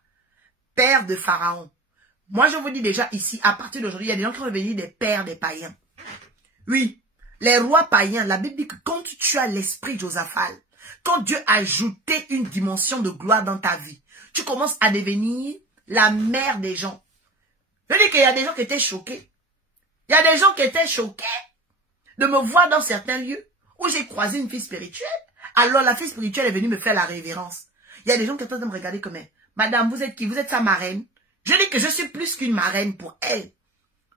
Père de Pharaon. Moi, je vous dis déjà ici, à partir d'aujourd'hui, il y a des gens qui vont devenir des pères des païens. Oui, les rois païens, la Bible dit que quand tu as l'esprit Josaphal, quand Dieu a ajouté une dimension de gloire dans ta vie, tu commences à devenir la mère des gens. Je dis qu'il y a des gens qui étaient choqués. Il y a des gens qui étaient choqués de me voir dans certains lieux où j'ai croisé une fille spirituelle. Alors la fille spirituelle est venue me faire la révérence. Il y a des gens qui sont en train de me regarder comme elle. Madame, vous êtes qui? Vous êtes sa marraine? Je dis que je suis plus qu'une marraine pour elle.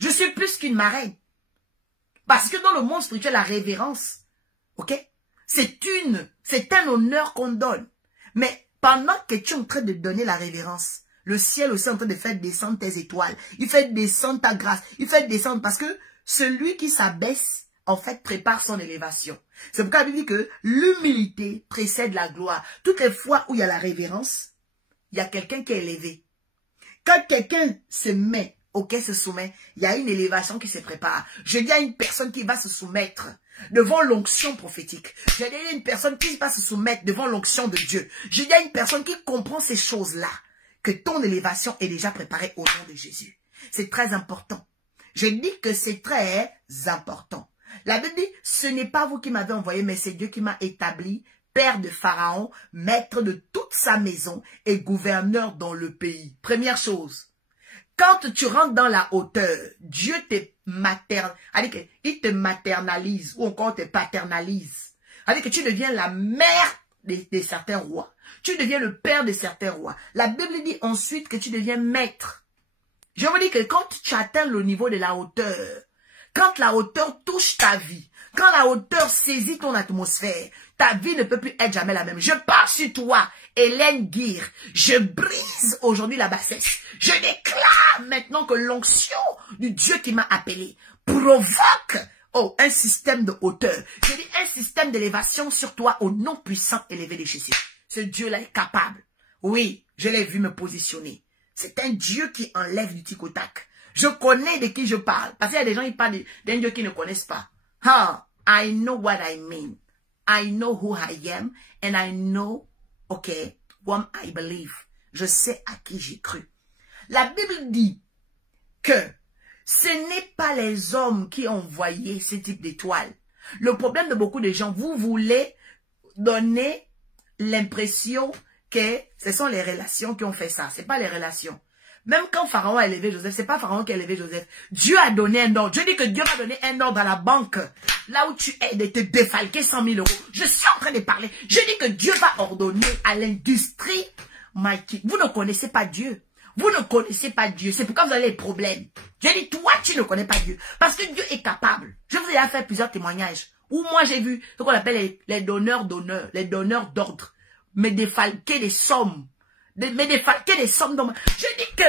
Je suis plus qu'une marraine. Parce que dans le monde spirituel, la révérence, ok, c'est un honneur qu'on donne. Mais pendant que tu es en train de donner la révérence, le ciel aussi est en train de faire descendre tes étoiles. Il fait descendre ta grâce. Il fait descendre parce que celui qui s'abaisse, en fait, prépare son élévation. C'est pourquoi la Bible dit que l'humilité précède la gloire. Toutes les fois où il y a la révérence, il y a quelqu'un qui est élevé. Quand quelqu'un se met, ok, se soumet, il y a une élévation qui se prépare. Je dis à une personne qui va se soumettre devant l'onction prophétique. Je dis à une personne qui va se soumettre devant l'onction de Dieu. Je dis à une personne qui comprend ces choses-là, que ton élévation est déjà préparée au nom de Jésus. C'est très important. Je dis que c'est très important. La Bible dit, ce n'est pas vous qui m'avez envoyé, mais c'est Dieu qui m'a établi, père de Pharaon, maître de toute sa maison et gouverneur dans le pays. Première chose, quand tu rentres dans la hauteur, Dieu te il te maternalise ou encore te paternalise. C'est-à-dire que tu deviens la mère de certains rois. Tu deviens le père de certains rois. La Bible dit ensuite que tu deviens maître. Je vous dis que quand tu atteins le niveau de la hauteur, quand la hauteur touche ta vie, quand la hauteur saisit ton atmosphère, ta vie ne peut plus être jamais la même. Je parle sur toi, Hélène Guire. Je brise aujourd'hui la bassesse. Je déclare maintenant que l'onction du Dieu qui m'a appelé provoque un système de hauteur. Je dis un système d'élévation sur toi au nom puissant élevé de Jésus. Ce Dieu-là est capable. Oui, je l'ai vu me positionner. C'est un Dieu qui enlève du tic au tac. Je connais de qui je parle. Parce qu'il y a des gens qui parlent d'un Dieu qu'ils ne connaissent pas. I know what I mean. I know who I am. And I know, okay, what I believe. Je sais à qui j'ai cru. La Bible dit que ce n'est pas les hommes qui ont envoyé ce type d'étoiles. Le problème de beaucoup de gens, vous voulez donner l'impression que ce sont les relations qui ont fait ça. C'est pas les relations. Même quand Pharaon a élevé Joseph, c'est pas Pharaon qui a élevé Joseph. Dieu a donné un ordre. Je dis que Dieu va donner un ordre à la banque. Là où tu es de te défalquer 100 000 euros. Je suis en train de parler. Je dis que Dieu va ordonner à l'industrie. Vous ne connaissez pas Dieu. Vous ne connaissez pas Dieu. C'est pourquoi vous avez des problèmes. Je dis, toi, tu ne connais pas Dieu. Parce que Dieu est capable. Je vous ai fait plusieurs témoignages. Où moi, j'ai vu ce qu'on appelle les donneurs d'honneur, les donneurs d'ordre. Me défalquer des sommes. Me défalquer des sommes. Je dis que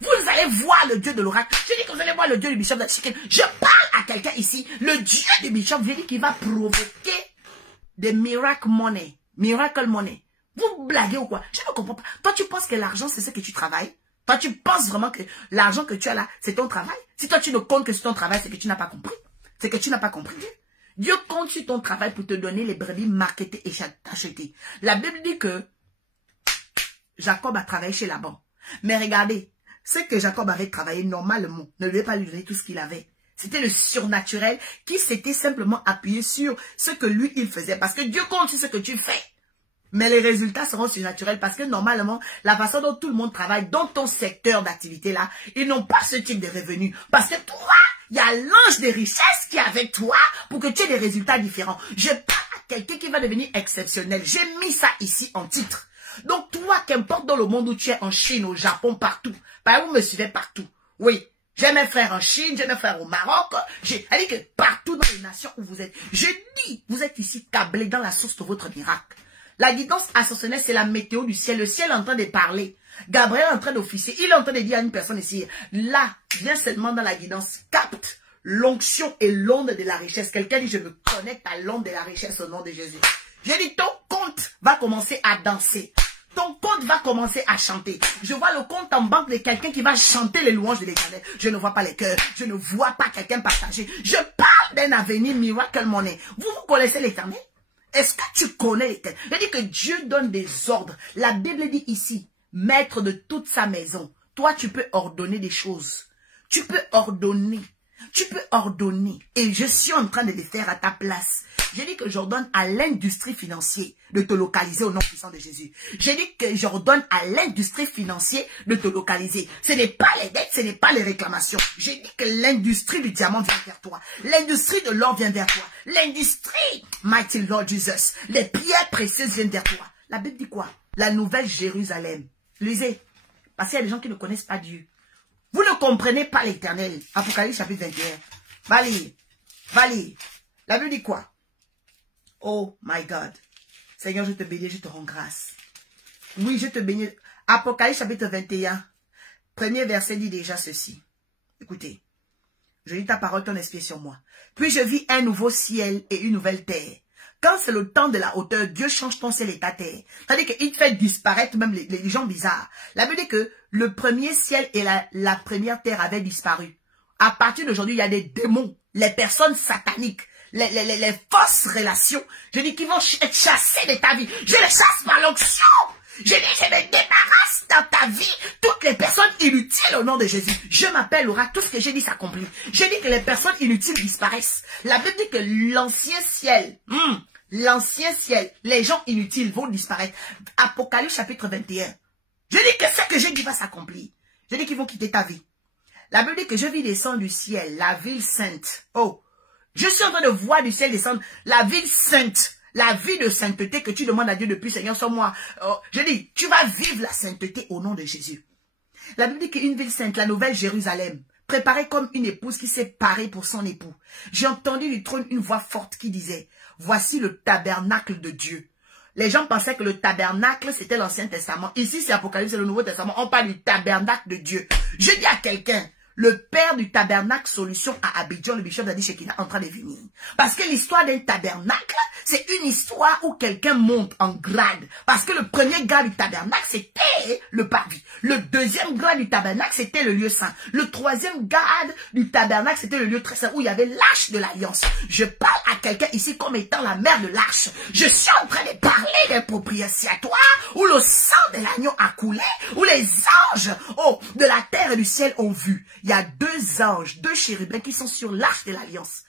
vous allez voir le Dieu de l'oracle. Je dis que vous allez voir le Dieu du Bishop de Chicken. Je parle à quelqu'un ici. Le Dieu du Bishop, je dis qu'il va provoquer des miracle money. Miracle money. Vous blaguez ou quoi? Je ne comprends pas. Toi, tu penses que l'argent, c'est ce que tu travailles? Toi, tu penses vraiment que l'argent que tu as là, c'est ton travail? Si toi, tu ne comptes que sur ton travail, c'est que tu n'as pas compris. C'est que tu n'as pas compris. Dieu compte sur ton travail pour te donner les brebis marketées et achetées. La Bible dit que Jacob a travaillé chez Laban. Mais regardez, ce que Jacob avait travaillé normalement ne devait pas lui donner tout ce qu'il avait. C'était le surnaturel qui s'était simplement appuyé sur ce que lui, il faisait. Parce que Dieu compte sur ce que tu fais. Mais les résultats seront surnaturels parce que normalement, la façon dont tout le monde travaille dans ton secteur d'activité là, ils n'ont pas ce type de revenus. Parce que toi, il y a l'ange des richesses qui est avec toi pour que tu aies des résultats différents. Je parle à quelqu'un qui va devenir exceptionnel. J'ai mis ça ici en titre. Donc toi, qu'importe dans le monde où tu es, en Chine, au Japon, partout, vous me suivez partout. Oui, j'ai mes frères en Chine, j'ai mes frères au Maroc, j'ai dit que partout dans les nations où vous êtes, je dis, vous êtes ici câblés dans la source de votre miracle. La guidance ascensionnelle, c'est la météo du ciel. Le ciel est en train de parler. Gabriel est en train d'officier. Il est en train de dire à une personne ici, là, viens seulement dans la guidance, capte l'onction et l'onde de la richesse. Quelqu'un dit, je me connecte à l'onde de la richesse au nom de Jésus. J'ai dit, ton compte va commencer à danser. Ton compte va commencer à chanter. Je vois le compte en banque de quelqu'un qui va chanter les louanges de l'Éternel. Je ne vois pas les cœurs. Je ne vois pas quelqu'un partager. Je parle d'un avenir miracle monnaie. Vous connaissez l'Éternel? Est-ce que tu connais l'Éternel? Je dis que Dieu donne des ordres. La Bible dit ici, maître de toute sa maison. Toi, tu peux ordonner des choses. Tu peux ordonner. Tu peux ordonner. Et je suis en train de le faire à ta place. J'ai dit que j'ordonne à l'industrie financière de te localiser au nom puissant de Jésus. J'ai dit que j'ordonne à l'industrie financière de te localiser. Ce n'est pas les dettes, ce n'est pas les réclamations. J'ai dit que l'industrie du diamant vient vers toi. L'industrie de l'or vient vers toi. L'industrie, mighty Lord Jesus, les pierres précieuses viennent vers toi. La Bible dit quoi? La nouvelle Jérusalem. Lisez. Parce qu'il y a des gens qui ne connaissent pas Dieu. Vous ne comprenez pas l'Éternel. Apocalypse chapitre 21. Va lire. Va lire. La Bible dit quoi? Oh my God. Seigneur, je te bénis, je te rends grâce. Oui, je te bénis. Apocalypse chapitre 21. Premier verset dit déjà ceci. Écoutez. Je lis ta parole, ton esprit sur moi. Puis je vis un nouveau ciel et une nouvelle terre. Quand c'est le temps de la hauteur, Dieu change ton ciel et ta terre. C'est-à-dire qu'il fait disparaître même les gens bizarres. La Bible dit que le premier ciel et la première terre avaient disparu. À partir d'aujourd'hui, il y a des démons, les personnes sataniques, les fausses relations. Je dis qu'ils vont être chassés de ta vie. Je les chasse par l'onction. Je dis, je me débarrasse dans ta vie toutes les personnes inutiles au nom de Jésus. Je m'appelle Laura, tout ce que j'ai dit s'accomplit. Je dis que les personnes inutiles disparaissent. La Bible dit que l'ancien ciel, les gens inutiles vont disparaître. Apocalypse chapitre 21. Je dis que ce que j'ai dit va s'accomplir. Je dis qu'ils vont quitter ta vie. La Bible dit que je vis descendre du ciel, la ville sainte. Oh, je suis en train de voir du ciel descendre la ville sainte. La vie de sainteté que tu demandes à Dieu depuis, Seigneur, sur moi. Oh, je dis, tu vas vivre la sainteté au nom de Jésus. La Bible dit qu'une ville sainte, la nouvelle Jérusalem, préparée comme une épouse qui s'est parée pour son époux. J'ai entendu du trône une voix forte qui disait, voici le tabernacle de Dieu. Les gens pensaient que le tabernacle, c'était l'Ancien Testament. Ici, c'est Apocalypse, c'est le Nouveau Testament. On parle du tabernacle de Dieu. Je dis à quelqu'un, le père du tabernacle solution à Abidjan, le bishop d'Adi Shekina, en train de venir. Parce que l'histoire d'un tabernacle, c'est une histoire où quelqu'un monte en grade. Parce que le premier grade du tabernacle, c'était le parvis. Le deuxième grade du tabernacle, c'était le lieu saint. Le troisième grade du tabernacle, c'était le lieu très saint, où il y avait l'arche de l'alliance. Je parle à quelqu'un ici comme étant la mère de l'arche. Je suis en train de parler d'un propitiatoire où le sang de l'agneau a coulé, où les anges de la terre et du ciel ont vu. Il y a deux anges, deux chérubins qui sont sur l'arche de l'alliance.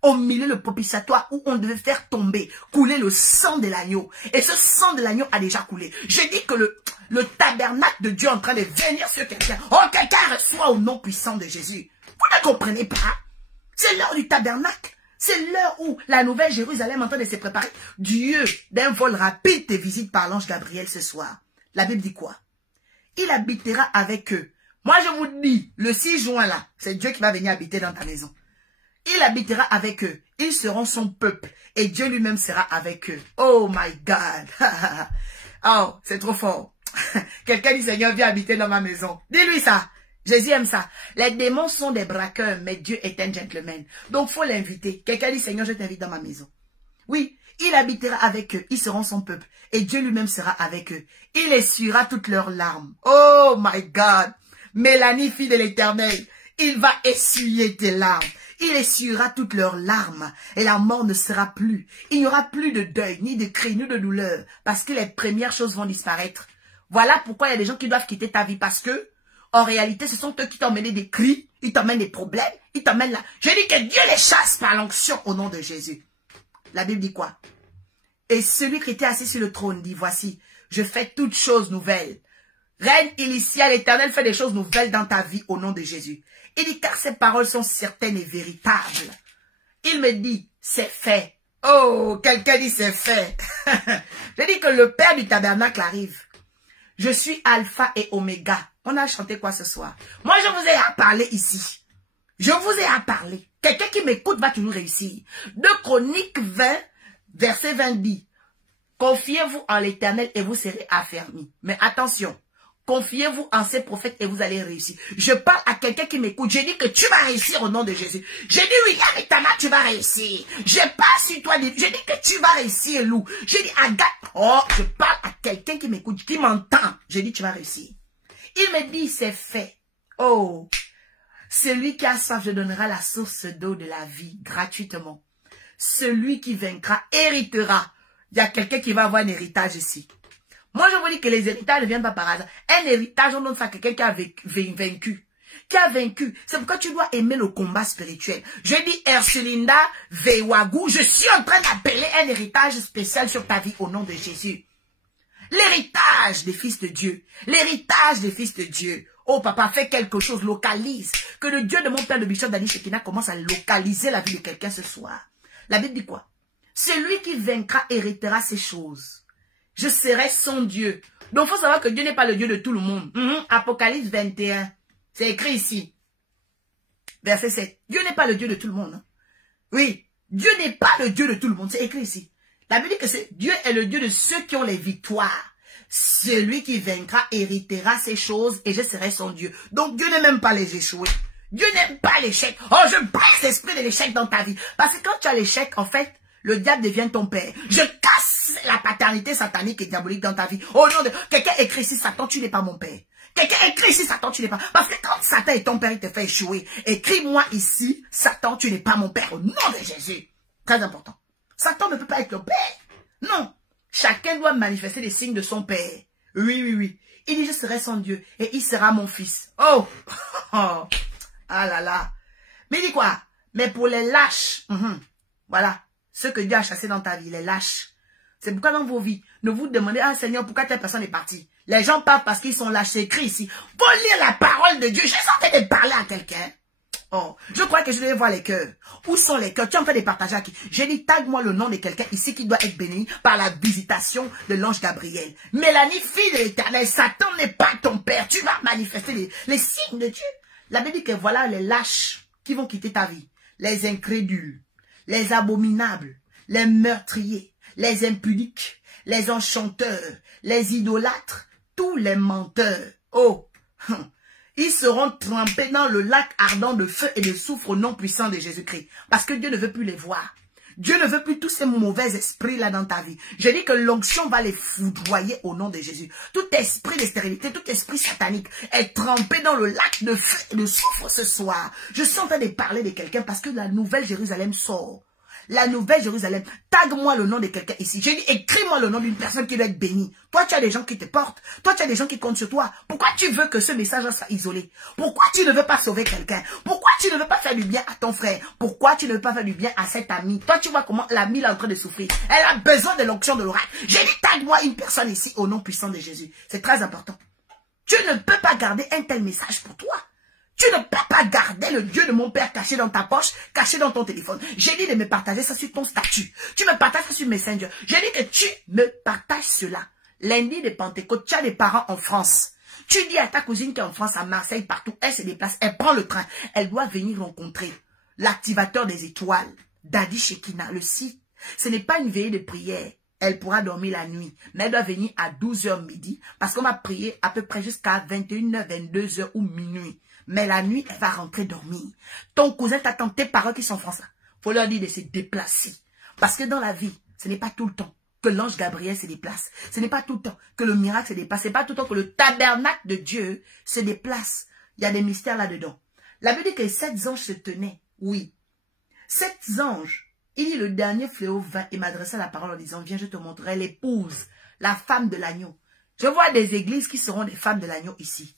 Au milieu le propitiatoire où on devait faire tomber, couler le sang de l'agneau. Et ce sang de l'agneau a déjà coulé. Je dis que le tabernacle de Dieu est en train de venir sur quelqu'un. Oh, quelqu'un reçoit au nom puissant de Jésus. Vous ne comprenez pas? C'est l'heure du tabernacle. C'est l'heure où la nouvelle Jérusalem est en train de se préparer. Dieu, d'un vol rapide, te visite par l'ange Gabriel ce soir. La Bible dit quoi? Il habitera avec eux. Moi, je vous dis, le 6 juin là, c'est Dieu qui va venir habiter dans ta maison. Il habitera avec eux. Ils seront son peuple. Et Dieu lui-même sera avec eux. Oh my God. Oh, c'est trop fort. Quelqu'un dit, Seigneur, viens habiter dans ma maison. Dis-lui ça. Jésus aime ça. Les démons sont des braqueurs, mais Dieu est un gentleman. Donc, faut l'inviter. Quelqu'un dit, Seigneur, je t'invite dans ma maison. Oui, il habitera avec eux. Ils seront son peuple. Et Dieu lui-même sera avec eux. Il essuiera toutes leurs larmes. Oh my God. Mélanie, fille de l'Éternel, il va essuyer tes larmes. Il essuiera toutes leurs larmes et la mort ne sera plus. Il n'y aura plus de deuil, ni de cri, ni de douleur, parce que les premières choses vont disparaître. Voilà pourquoi il y a des gens qui doivent quitter ta vie, parce que, en réalité, ce sont eux qui t'emmènent des cris, ils t'emmènent des problèmes, ils t'emmènent là. Je dis que Dieu les chasse par l'onction au nom de Jésus. La Bible dit quoi? Et celui qui était assis sur le trône dit, voici, je fais toutes choses nouvelles. Reine initiale, l'Éternel fait des choses nouvelles dans ta vie au nom de Jésus. Il dit, car ces paroles sont certaines et véritables. Il me dit, c'est fait. Oh, quelqu'un dit, c'est fait. Je dis que le Père du tabernacle arrive. Je suis Alpha et Oméga. On a chanté quoi ce soir? Moi, je vous ai à parler ici. Je vous ai à parler. Quelqu'un qui m'écoute va toujours réussir. 2 Chroniques 20, verset 20 dit, confiez-vous en l'Éternel et vous serez affermis. Mais attention, confiez-vous en ces prophètes et vous allez réussir. Je parle à quelqu'un qui m'écoute. Je dis que tu vas réussir au nom de Jésus. Je dis William et Tama, tu vas réussir. Je parle sur toi. Je dis que tu vas réussir, Lou. Je dis Agathe. Oh, je parle à quelqu'un qui m'écoute, qui m'entend. Je dis tu vas réussir. Il me dit c'est fait. Oh, celui qui a soif, je donnerai la source d'eau de la vie gratuitement. Celui qui vaincra héritera. Il y a quelqu'un qui va avoir un héritage ici. Moi, je vous dis que les héritages ne viennent pas par hasard. Un héritage, on donne ça à quelqu'un qui a vaincu. Qui a vaincu. C'est pourquoi tu dois aimer le combat spirituel. Je dis Ersulinda Veiwagou, je suis en train d'appeler un héritage spécial sur ta vie au nom de Jésus. L'héritage des fils de Dieu. L'héritage des fils de Dieu. Oh papa, fais quelque chose, localise. Que le Dieu de mon père, le bishop Dani Shekina, commence à localiser la vie de quelqu'un ce soir. La Bible dit quoi? Celui qui vaincra héritera ces choses. Je serai son Dieu. Donc, il faut savoir que Dieu n'est pas le Dieu de tout le monde. Apocalypse 21. C'est écrit ici. Verset 7. Dieu n'est pas le Dieu de tout le monde. Hein. Oui. Dieu n'est pas le Dieu de tout le monde. C'est écrit ici. La Bible dit que Dieu est le Dieu de ceux qui ont les victoires. Celui qui vaincra héritera ces choses et je serai son Dieu. Donc, Dieu n'aime même pas les échouer. Dieu n'aime pas l'échec. Oh, je brise l'esprit de l'échec dans ta vie. Parce que quand tu as l'échec, en fait, le diable devient ton père. Je casse la paternité satanique et diabolique dans ta vie. Au nom de... Quelqu'un écrit ici, Satan, tu n'es pas mon père. Quelqu'un écrit ici, Satan, tu n'es pas... Parce que quand Satan est ton père, il te fait échouer. Écris-moi ici, Satan, tu n'es pas mon père. Au nom de Jésus. Très important. Satan ne peut pas être ton père. Non. Chacun doit manifester les signes de son père. Oui, oui, oui. Il dit, je serai son Dieu et il sera mon fils. Oh. Ah là là. Mais il dit quoi? Mais pour les lâches, voilà. Ce que Dieu a chassé dans ta vie, les lâches. C'est pourquoi dans vos vies, ne vous demandez, ah Seigneur, pourquoi telle personne est partie? Les gens parlent parce qu'ils sont lâches. C'est écrit ici. Faut lire la parole de Dieu. Je suis en train de parler à quelqu'un. Oh, je crois que je devais voir les cœurs. Où sont les cœurs? Tu es en train de partager à qui? J'ai dit, tague-moi le nom de quelqu'un ici qui doit être béni par la visitation de l'ange Gabriel. Mélanie, fille de l'Éternel, Satan n'est pas ton père. Tu vas manifester les signes de Dieu. La Bible dit que voilà les lâches qui vont quitter ta vie. Les incrédules, les abominables, les meurtriers, les impudiques, les enchanteurs, les idolâtres, tous les menteurs. Oh, ils seront trempés dans le lac ardent de feu et de soufre au nom puissant de Jésus-Christ. Parce que Dieu ne veut plus les voir. Dieu ne veut plus tous ces mauvais esprits-là dans ta vie. Je dis que l'onction va les foudroyer au nom de Jésus. Tout esprit de stérilité, tout esprit satanique est trempé dans le lac de feu et de soufre ce soir. Je suis en train de parler de quelqu'un parce que la nouvelle Jérusalem sort. La nouvelle Jérusalem. Tague-moi le nom de quelqu'un ici. J'ai dit, écris-moi le nom d'une personne qui doit être bénie. Toi, tu as des gens qui te portent. Toi, tu as des gens qui comptent sur toi. Pourquoi tu veux que ce message soit isolé? Pourquoi tu ne veux pas sauver quelqu'un? Pourquoi tu ne veux pas faire du bien à ton frère? Pourquoi tu ne veux pas faire du bien à cette amie? Toi, tu vois comment l'amie est en train de souffrir. Elle a besoin de l'onction de l'oracle. J'ai dit, tague-moi une personne ici au nom puissant de Jésus. C'est très important. Tu ne peux pas garder un tel message pour toi. Tu ne peux pas garder le Dieu de mon père caché dans ta poche, caché dans ton téléphone. J'ai dit de me partager ça sur ton statut. Tu me partages ça sur Messenger. J'ai dit que tu me partages cela. Lundi de Pentecôte, tu as des parents en France. Tu dis à ta cousine qui est en France, à Marseille, partout, elle se déplace, elle prend le train. Elle doit venir rencontrer l'activateur des étoiles, Dadi Shekina, le site. Ce n'est pas une veillée de prière. Elle pourra dormir la nuit. Mais elle doit venir à 12h midi parce qu'on va prier à peu près jusqu'à 21h, 22h ou minuit. Mais la nuit, elle va rentrer dormir. Ton cousin t'attend, tes parents qui sont français. Faut leur dire de se déplacer. Parce que dans la vie, ce n'est pas tout le temps que l'ange Gabriel se déplace. Ce n'est pas tout le temps que le miracle se déplace. Ce n'est pas tout le temps que le tabernacle de Dieu se déplace. Il y a des mystères là-dedans. La Bible dit que 7 anges se tenaient. Oui. 7 anges. Il dit, le dernier fléau vint et m'adressa la parole en disant, viens, je te montrerai l'épouse, la femme de l'agneau. Je vois des églises qui seront des femmes de l'agneau ici.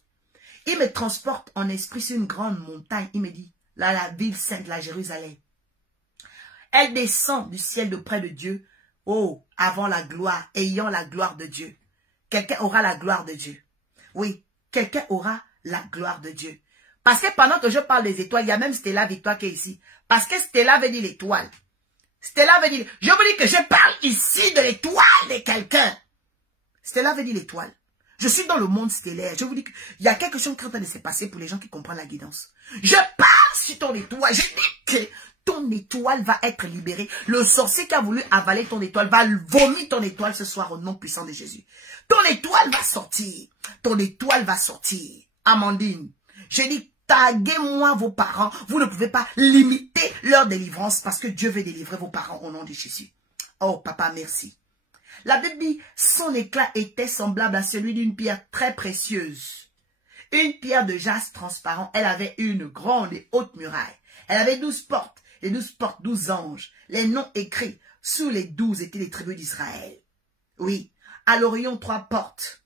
Il me transporte en esprit sur une grande montagne. Il me dit, là, la ville sainte, la Jérusalem. Elle descend du ciel de près de Dieu. Oh, avant la gloire, ayant la gloire de Dieu. Quelqu'un aura la gloire de Dieu. Oui, quelqu'un aura la gloire de Dieu. Parce que pendant que je parle des étoiles, il y a même Stella Victoire qui est ici. Parce que Stella veut dire l'étoile. Stella veut dire, je vous dis que je parle ici de l'étoile de quelqu'un. Stella veut dire l'étoile. Je suis dans le monde stellaire. Je vous dis qu'il y a quelque chose qui est en train de se passer pour les gens qui comprennent la guidance. Je parle sur ton étoile. Je dis que ton étoile va être libérée. Le sorcier qui a voulu avaler ton étoile va vomir ton étoile ce soir au nom puissant de Jésus. Ton étoile va sortir. Ton étoile va sortir. Amandine, je dis, taguez-moi vos parents. Vous ne pouvez pas limiter leur délivrance parce que Dieu veut délivrer vos parents au nom de Jésus. Oh, papa, merci. La Bible dit, son éclat était semblable à celui d'une pierre très précieuse. Une pierre de jaspe transparent. Elle avait une grande et haute muraille. Elle avait 12 portes. Les 12 portes, 12 anges. Les noms écrits sous les 12 étaient les tribus d'Israël. Oui. À l'Orient, 3 portes.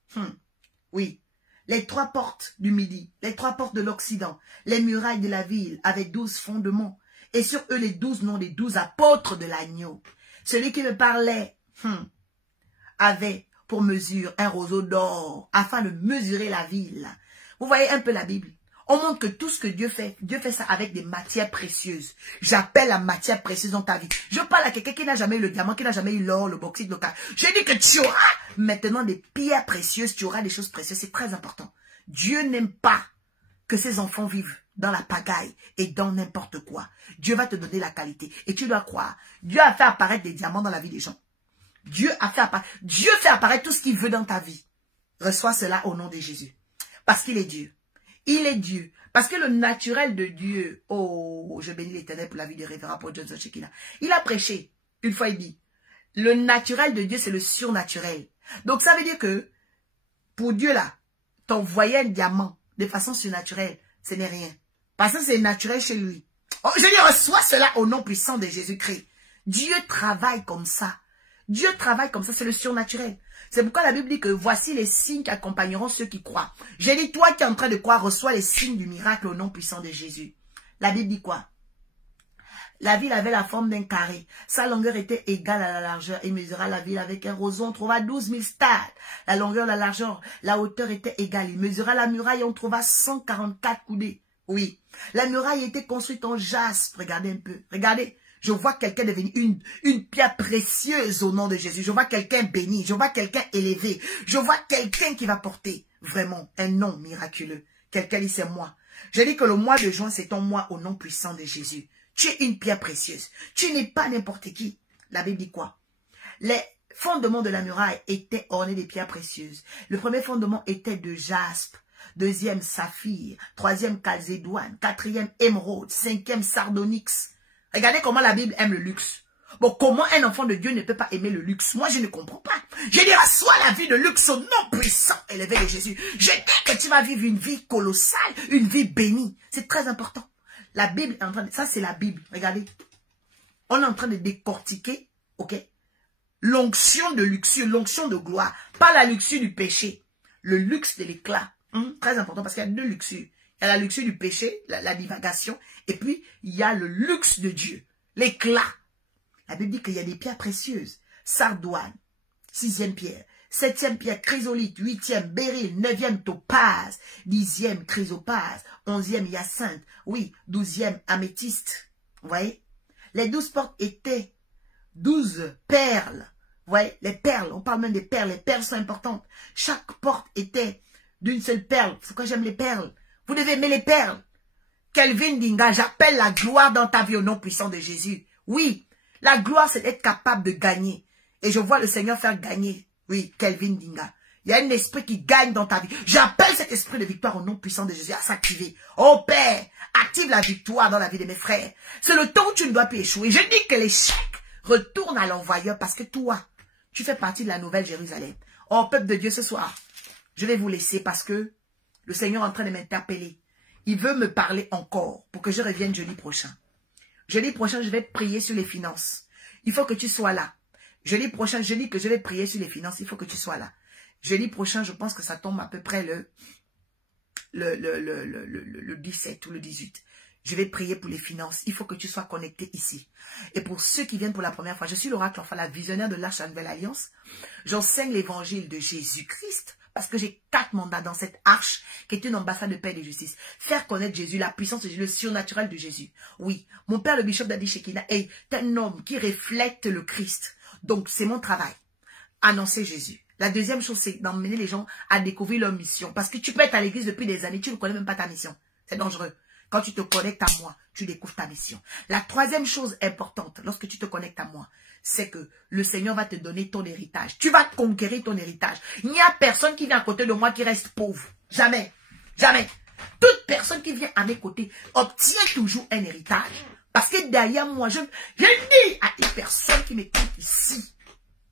Oui. Les 3 portes du midi. Les 3 portes de l'Occident. Les murailles de la ville avaient 12 fondements. Et sur eux, les 12 noms des 12 apôtres de l'agneau. Celui qui me parlait avait pour mesure un roseau d'or afin de mesurer la ville. Vous voyez un peu la Bible. On montre que tout ce que Dieu fait ça avec des matières précieuses. J'appelle la matière précieuse dans ta vie. Je parle à quelqu'un qui n'a jamais eu le diamant, qui n'a jamais eu l'or, le bauxite, le car. Je dis que tu auras maintenant des pierres précieuses, tu auras des choses précieuses. C'est très important. Dieu n'aime pas que ses enfants vivent dans la pagaille et dans n'importe quoi. Dieu va te donner la qualité. Et tu dois croire. Dieu a fait apparaître des diamants dans la vie des gens. Dieu fait apparaître tout ce qu'il veut dans ta vie. Reçois cela au nom de Jésus. Parce qu'il est Dieu. Il est Dieu. Parce que le naturel de Dieu, oh, je bénis l'Éternel pour la vie de révérend Paul Johnson Shekina. Il a prêché. Une fois il dit, le naturel de Dieu, c'est le surnaturel. Donc ça veut dire que, pour Dieu là, t'envoyer un diamant de façon surnaturelle, ce n'est rien. Parce que c'est naturel chez lui. Oh, je lui reçois cela au nom puissant de Jésus-Christ. Dieu travaille comme ça. Dieu travaille comme ça, c'est le surnaturel. C'est pourquoi la Bible dit que voici les signes qui accompagneront ceux qui croient. J'ai dit, toi qui es en train de croire, reçois les signes du miracle au nom puissant de Jésus. La Bible dit quoi? La ville avait la forme d'un carré. Sa longueur était égale à la largeur. Il mesura la ville avec un roseau. On trouva 12 000 stades. La longueur, la largeur, la hauteur était égale. Il mesura la muraille. On trouva 144 coudées. Oui. La muraille était construite en jaspe. Regardez un peu. Regardez. Je vois quelqu'un devenir une pierre précieuse au nom de Jésus. Je vois quelqu'un béni. Je vois quelqu'un élevé. Je vois quelqu'un qui va porter vraiment un nom miraculeux. Quelqu'un dit, c'est moi. Je dis que le mois de juin, c'est ton mois au nom puissant de Jésus. Tu es une pierre précieuse. Tu n'es pas n'importe qui. La Bible dit quoi? Les fondements de la muraille étaient ornés des pierres précieuses. Le premier fondement était de jaspe. Deuxième, saphir. Troisième, calcédoine. Quatrième, émeraude. Cinquième, sardonyx. Regardez comment la Bible aime le luxe. Bon, comment un enfant de Dieu ne peut pas aimer le luxe? Moi, je ne comprends pas. Je dis, reçois la vie de luxe au nom puissant élevé de Jésus. Je dis que tu vas vivre une vie colossale, une vie bénie. C'est très important. La Bible est en train de... Ça, c'est la Bible. Regardez. On est en train de décortiquer, ok? L'onction de luxure, l'onction de gloire. Pas la luxure du péché. Le luxe de l'éclat. Très important parce qu'il y a 2 luxures. Il y a la luxure du péché, la divagation. Et puis, il y a le luxe de Dieu. L'éclat. La Bible dit qu'il y a des pierres précieuses. Sardoine, 6e pierre. 7e pierre, chrysolite. 8e, béryl. 9e, topaz. 10e, chrysopase. 11e, hyacinthe. Oui, 12e, améthyste. Vous voyez? Les 12 portes étaient 12 perles. Vous voyez? Les perles, on parle même des perles. Les perles sont importantes. Chaque porte était d'une seule perle. Pourquoi j'aime les perles? Vous devez aimer les perles. Kelvin Dinga, j'appelle la gloire dans ta vie au nom puissant de Jésus. Oui, la gloire, c'est d'être capable de gagner. Et je vois le Seigneur faire gagner. Oui, Kelvin Dinga. Il y a un esprit qui gagne dans ta vie. J'appelle cet esprit de victoire au nom puissant de Jésus à s'activer. Oh Père, active la victoire dans la vie de mes frères. C'est le temps où tu ne dois plus échouer. Je dis que l'échec retourne à l'envoyeur parce que toi, tu fais partie de la nouvelle Jérusalem. Oh peuple de Dieu, ce soir, je vais vous laisser parce que le Seigneur est en train de m'interpeller. Il veut me parler encore pour que je revienne jeudi prochain. Jeudi prochain, je vais prier sur les finances. Il faut que tu sois là. Jeudi prochain, je dis que je vais prier sur les finances. Il faut que tu sois là. Jeudi prochain, je pense que ça tombe à peu près le 17 ou le 18. Je vais prier pour les finances. Il faut que tu sois connecté ici. Et pour ceux qui viennent pour la première fois, je suis l'oracle, enfin la visionnaire de l'Arche de la Nouvelle Alliance. J'enseigne l'évangile de Jésus-Christ. Parce que j'ai 4 mandats dans cette arche qui est une ambassade de paix et de justice. Faire connaître Jésus, la puissance de Jésus, le surnaturel de Jésus. Oui, mon père le bishop Dadi Shekina est un homme qui reflète le Christ. Donc c'est mon travail. Annoncer Jésus. La deuxième chose, c'est d'emmener les gens à découvrir leur mission. Parce que tu peux être à l'église depuis des années, tu ne connais même pas ta mission. C'est dangereux. Quand tu te connectes à moi, tu découvres ta mission. La troisième chose importante, lorsque tu te connectes à moi, c'est que le Seigneur va te donner ton héritage. Tu vas conquérir ton héritage. Il n'y a personne qui vient à côté de moi qui reste pauvre. Jamais. Jamais. Toute personne qui vient à mes côtés obtient toujours un héritage. Parce que derrière moi, je dis à une personne qui m'écoute ici,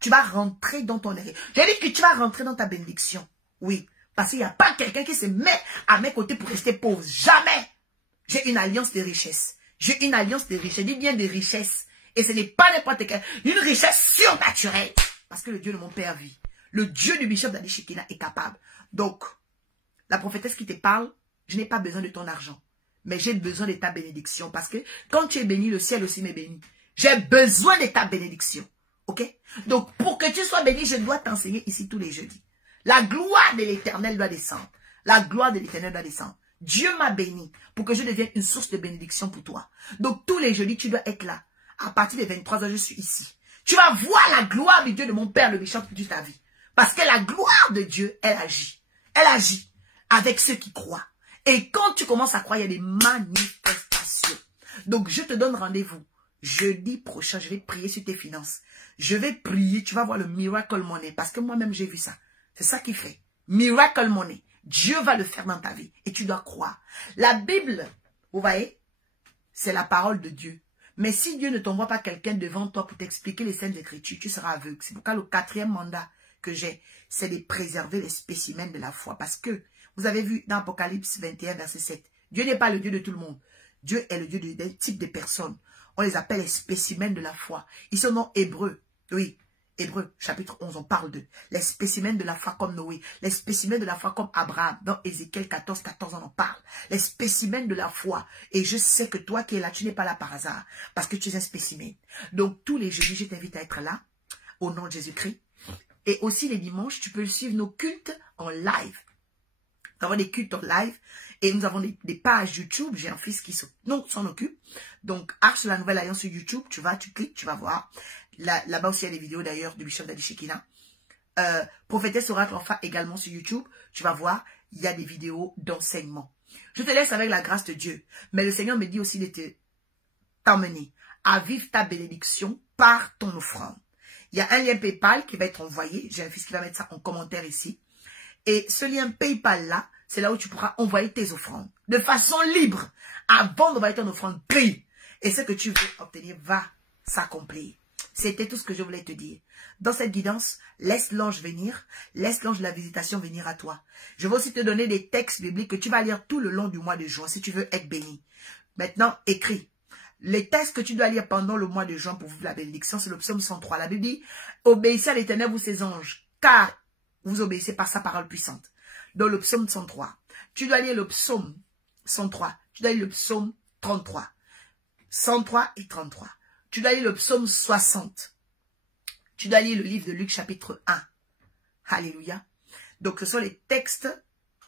tu vas rentrer dans ton héritage. Je dis que tu vas rentrer dans ta bénédiction. Oui. Parce qu'il n'y a pas quelqu'un qui se met à mes côtés pour rester pauvre. Jamais. J'ai une alliance de richesse. J'ai une alliance de richesse. Je dis bien de richesse. Et ce n'est pas n'importe quelle. Une richesse surnaturelle. Parce que le Dieu de mon père vit. Le Dieu du bishop d'Adi Shekina est capable. Donc, la prophétesse qui te parle, je n'ai pas besoin de ton argent. Mais j'ai besoin de ta bénédiction. Parce que quand tu es béni, le ciel aussi m'est béni. J'ai besoin de ta bénédiction. Ok? Donc, pour que tu sois béni, je dois t'enseigner ici tous les jeudis. La gloire de l'Éternel doit descendre. La gloire de l'Éternel doit descendre. Dieu m'a béni pour que je devienne une source de bénédiction pour toi. Donc, tous les jeudis, tu dois être là. À partir des 23 heures, je suis ici. Tu vas voir la gloire du Dieu de mon Père, le bishop de ta vie. Parce que la gloire de Dieu, elle agit. Elle agit avec ceux qui croient. Et quand tu commences à croire, il y a des manifestations. Donc, je te donne rendez-vous. Jeudi prochain, je vais prier sur tes finances. Je vais prier, tu vas voir le miracle money. Parce que moi-même, j'ai vu ça. C'est ça qui fait. Miracle money. Dieu va le faire dans ta vie. Et tu dois croire. La Bible, vous voyez, c'est la parole de Dieu. Mais si Dieu ne t'envoie pas quelqu'un devant toi pour t'expliquer les Saintes Écritures, tu seras aveugle. C'est pourquoi le 4e mandat que j'ai, c'est de préserver les spécimens de la foi. Parce que, vous avez vu dans Apocalypse 21, verset 7, Dieu n'est pas le Dieu de tout le monde. Dieu est le Dieu d'un type de personnes. On les appelle les spécimens de la foi. Ils sont non hébreux. Oui. Hébreux, chapitre 11, on parle de les spécimens de la foi comme Noé, les spécimens de la foi comme Abraham. Dans Ézéchiel 14, 14, on en parle. Les spécimens de la foi. Et je sais que toi qui es là, tu n'es pas là par hasard, parce que tu es un spécimen. Donc, tous les jeudis, je t'invite à être là, au nom de Jésus-Christ. Et aussi les dimanches, tu peux suivre nos cultes en live. Nous avons des cultes en live et nous avons des pages YouTube. J'ai un fils qui s'en occupe. Donc, Arche de la Nouvelle Alliance sur YouTube, tu cliques, tu vas voir. Là-bas aussi, il y a des vidéos d'ailleurs du bishop d'Adi Shekina. Prophétesse Oracle Enfa également sur YouTube. Tu vas voir, il y a des vidéos d'enseignement. Je te laisse avec la grâce de Dieu. Mais le Seigneur me dit aussi de t'emmener à vivre ta bénédiction par ton offrande. Il y a un lien PayPal qui va être envoyé. J'ai un fils qui va mettre ça en commentaire ici. Et ce lien PayPal là, c'est là où tu pourras envoyer tes offrandes. De façon libre. Avant d'envoyer ton offrande, prie. Et ce que tu veux obtenir va s'accomplir. C'était tout ce que je voulais te dire. Dans cette guidance, laisse l'ange venir. Laisse l'ange de la visitation venir à toi. Je vais aussi te donner des textes bibliques que tu vas lire tout le long du mois de juin si tu veux être béni. Maintenant, écris. Les textes que tu dois lire pendant le mois de juin pour vivre la bénédiction, c'est le psaume 103. La Bible dit, obéissez à l'Éternel, vous ses anges, car vous obéissez par sa parole puissante. Dans le psaume 103, tu dois lire le psaume 103. Tu dois lire le psaume 33. 103 et 33. Tu dois lire le psaume 60. Tu dois lire le livre de Luc chapitre 1. Alléluia. Donc, ce sont les textes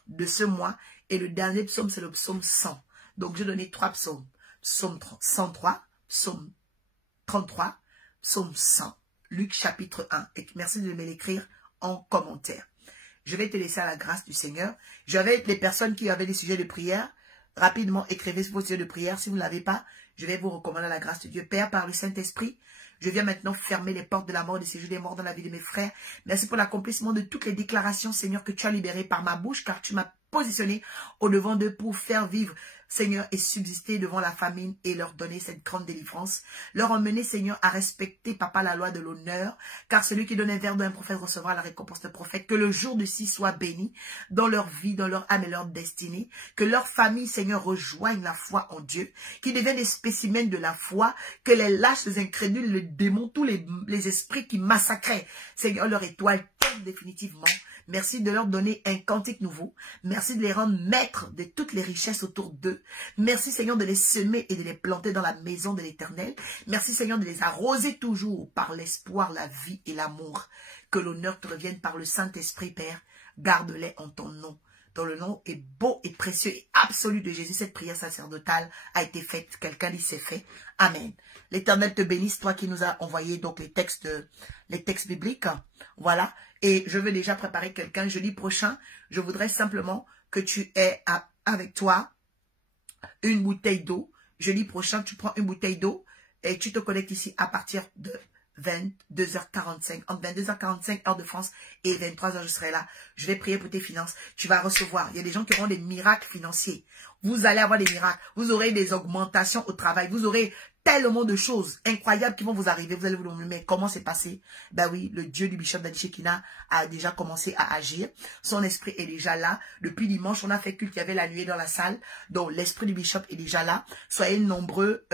de ce mois. Et le dernier psaume, c'est le psaume 100. Donc, je donnais 3 psaumes. Psaume 103, psaume 33, psaume 100. Luc chapitre 1. Et merci de me l'écrire en commentaire. Je vais te laisser à la grâce du Seigneur. J'avais les personnes qui avaient des sujets de prière. Rapidement, écrivez vos sujets de prière. Si vous ne l'avez pas, je vais vous recommander la grâce de Dieu. Père, par le Saint-Esprit, je viens maintenant fermer les portes de la mort et des séjours des morts dans la vie de mes frères. Merci pour l'accomplissement de toutes les déclarations, Seigneur, que tu as libérées par ma bouche, car tu m'as positionné au devant d'eux pour faire vivre, Seigneur, et subsister devant la famine et leur donner cette grande délivrance. Leur emmener, Seigneur, à respecter, Papa, la loi de l'honneur, car celui qui donne un verre d'un prophète recevra la récompense d'un prophète. Que le jour de ci soit béni dans leur vie, dans leur âme et leur destinée. Que leur famille, Seigneur, rejoigne la foi en Dieu, qu'ils deviennent des spécimens de la foi, que les lâches, les incrédules, les démons, tous les esprits qui massacraient, Seigneur, leur étoile tombe définitivement. Merci de leur donner un cantique nouveau. Merci de les rendre maîtres de toutes les richesses autour d'eux. Merci, Seigneur, de les semer et de les planter dans la maison de l'Éternel. Merci, Seigneur, de les arroser toujours par l'espoir, la vie et l'amour. Que l'honneur te revienne par le Saint-Esprit, Père. Garde-les en ton nom. Dans le nom est beau et précieux et absolu de Jésus, cette prière sacerdotale a été faite. Quelqu'un dit c'est fait. Amen. L'Éternel te bénisse, toi qui nous as envoyé donc les textes bibliques. Voilà. Et je veux déjà préparer quelqu'un. Jeudi prochain, je voudrais simplement que tu aies avec toi une bouteille d'eau. Jeudi prochain, tu prends une bouteille d'eau et tu te connectes ici à partir de 22h45, entre 22h45 heure de France et 23h, je serai là. Je vais prier pour tes finances. Tu vas recevoir. Il y a des gens qui auront des miracles financiers. Vous allez avoir des miracles. Vous aurez des augmentations au travail. Vous aurez tellement de choses incroyables qui vont vous arriver. Vous allez vous demander, mais comment c'est passé? Ben oui, le Dieu du Bishop Daddy Shekina a déjà commencé à agir. Son esprit est déjà là. Depuis dimanche, on a fait culte. Il y avait la nuée dans la salle. Donc, l'esprit du Bishop est déjà là. Soyez nombreux.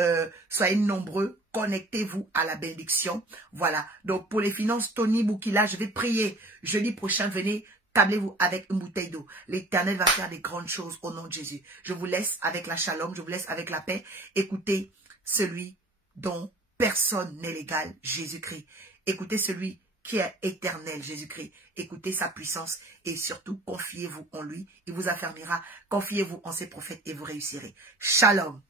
Connectez-vous à la bénédiction. Voilà. Donc, pour les finances, Tony Boukila, je vais prier. Jeudi prochain, venez, tablez-vous avec une bouteille d'eau. L'Éternel va faire des grandes choses au nom de Jésus. Je vous laisse avec la shalom. Je vous laisse avec la paix. Écoutez celui dont personne n'est l'égal, Jésus-Christ. Écoutez celui qui est éternel, Jésus-Christ. Écoutez sa puissance et surtout, confiez-vous en lui. Il vous affermira. Confiez-vous en ses prophètes et vous réussirez. Shalom.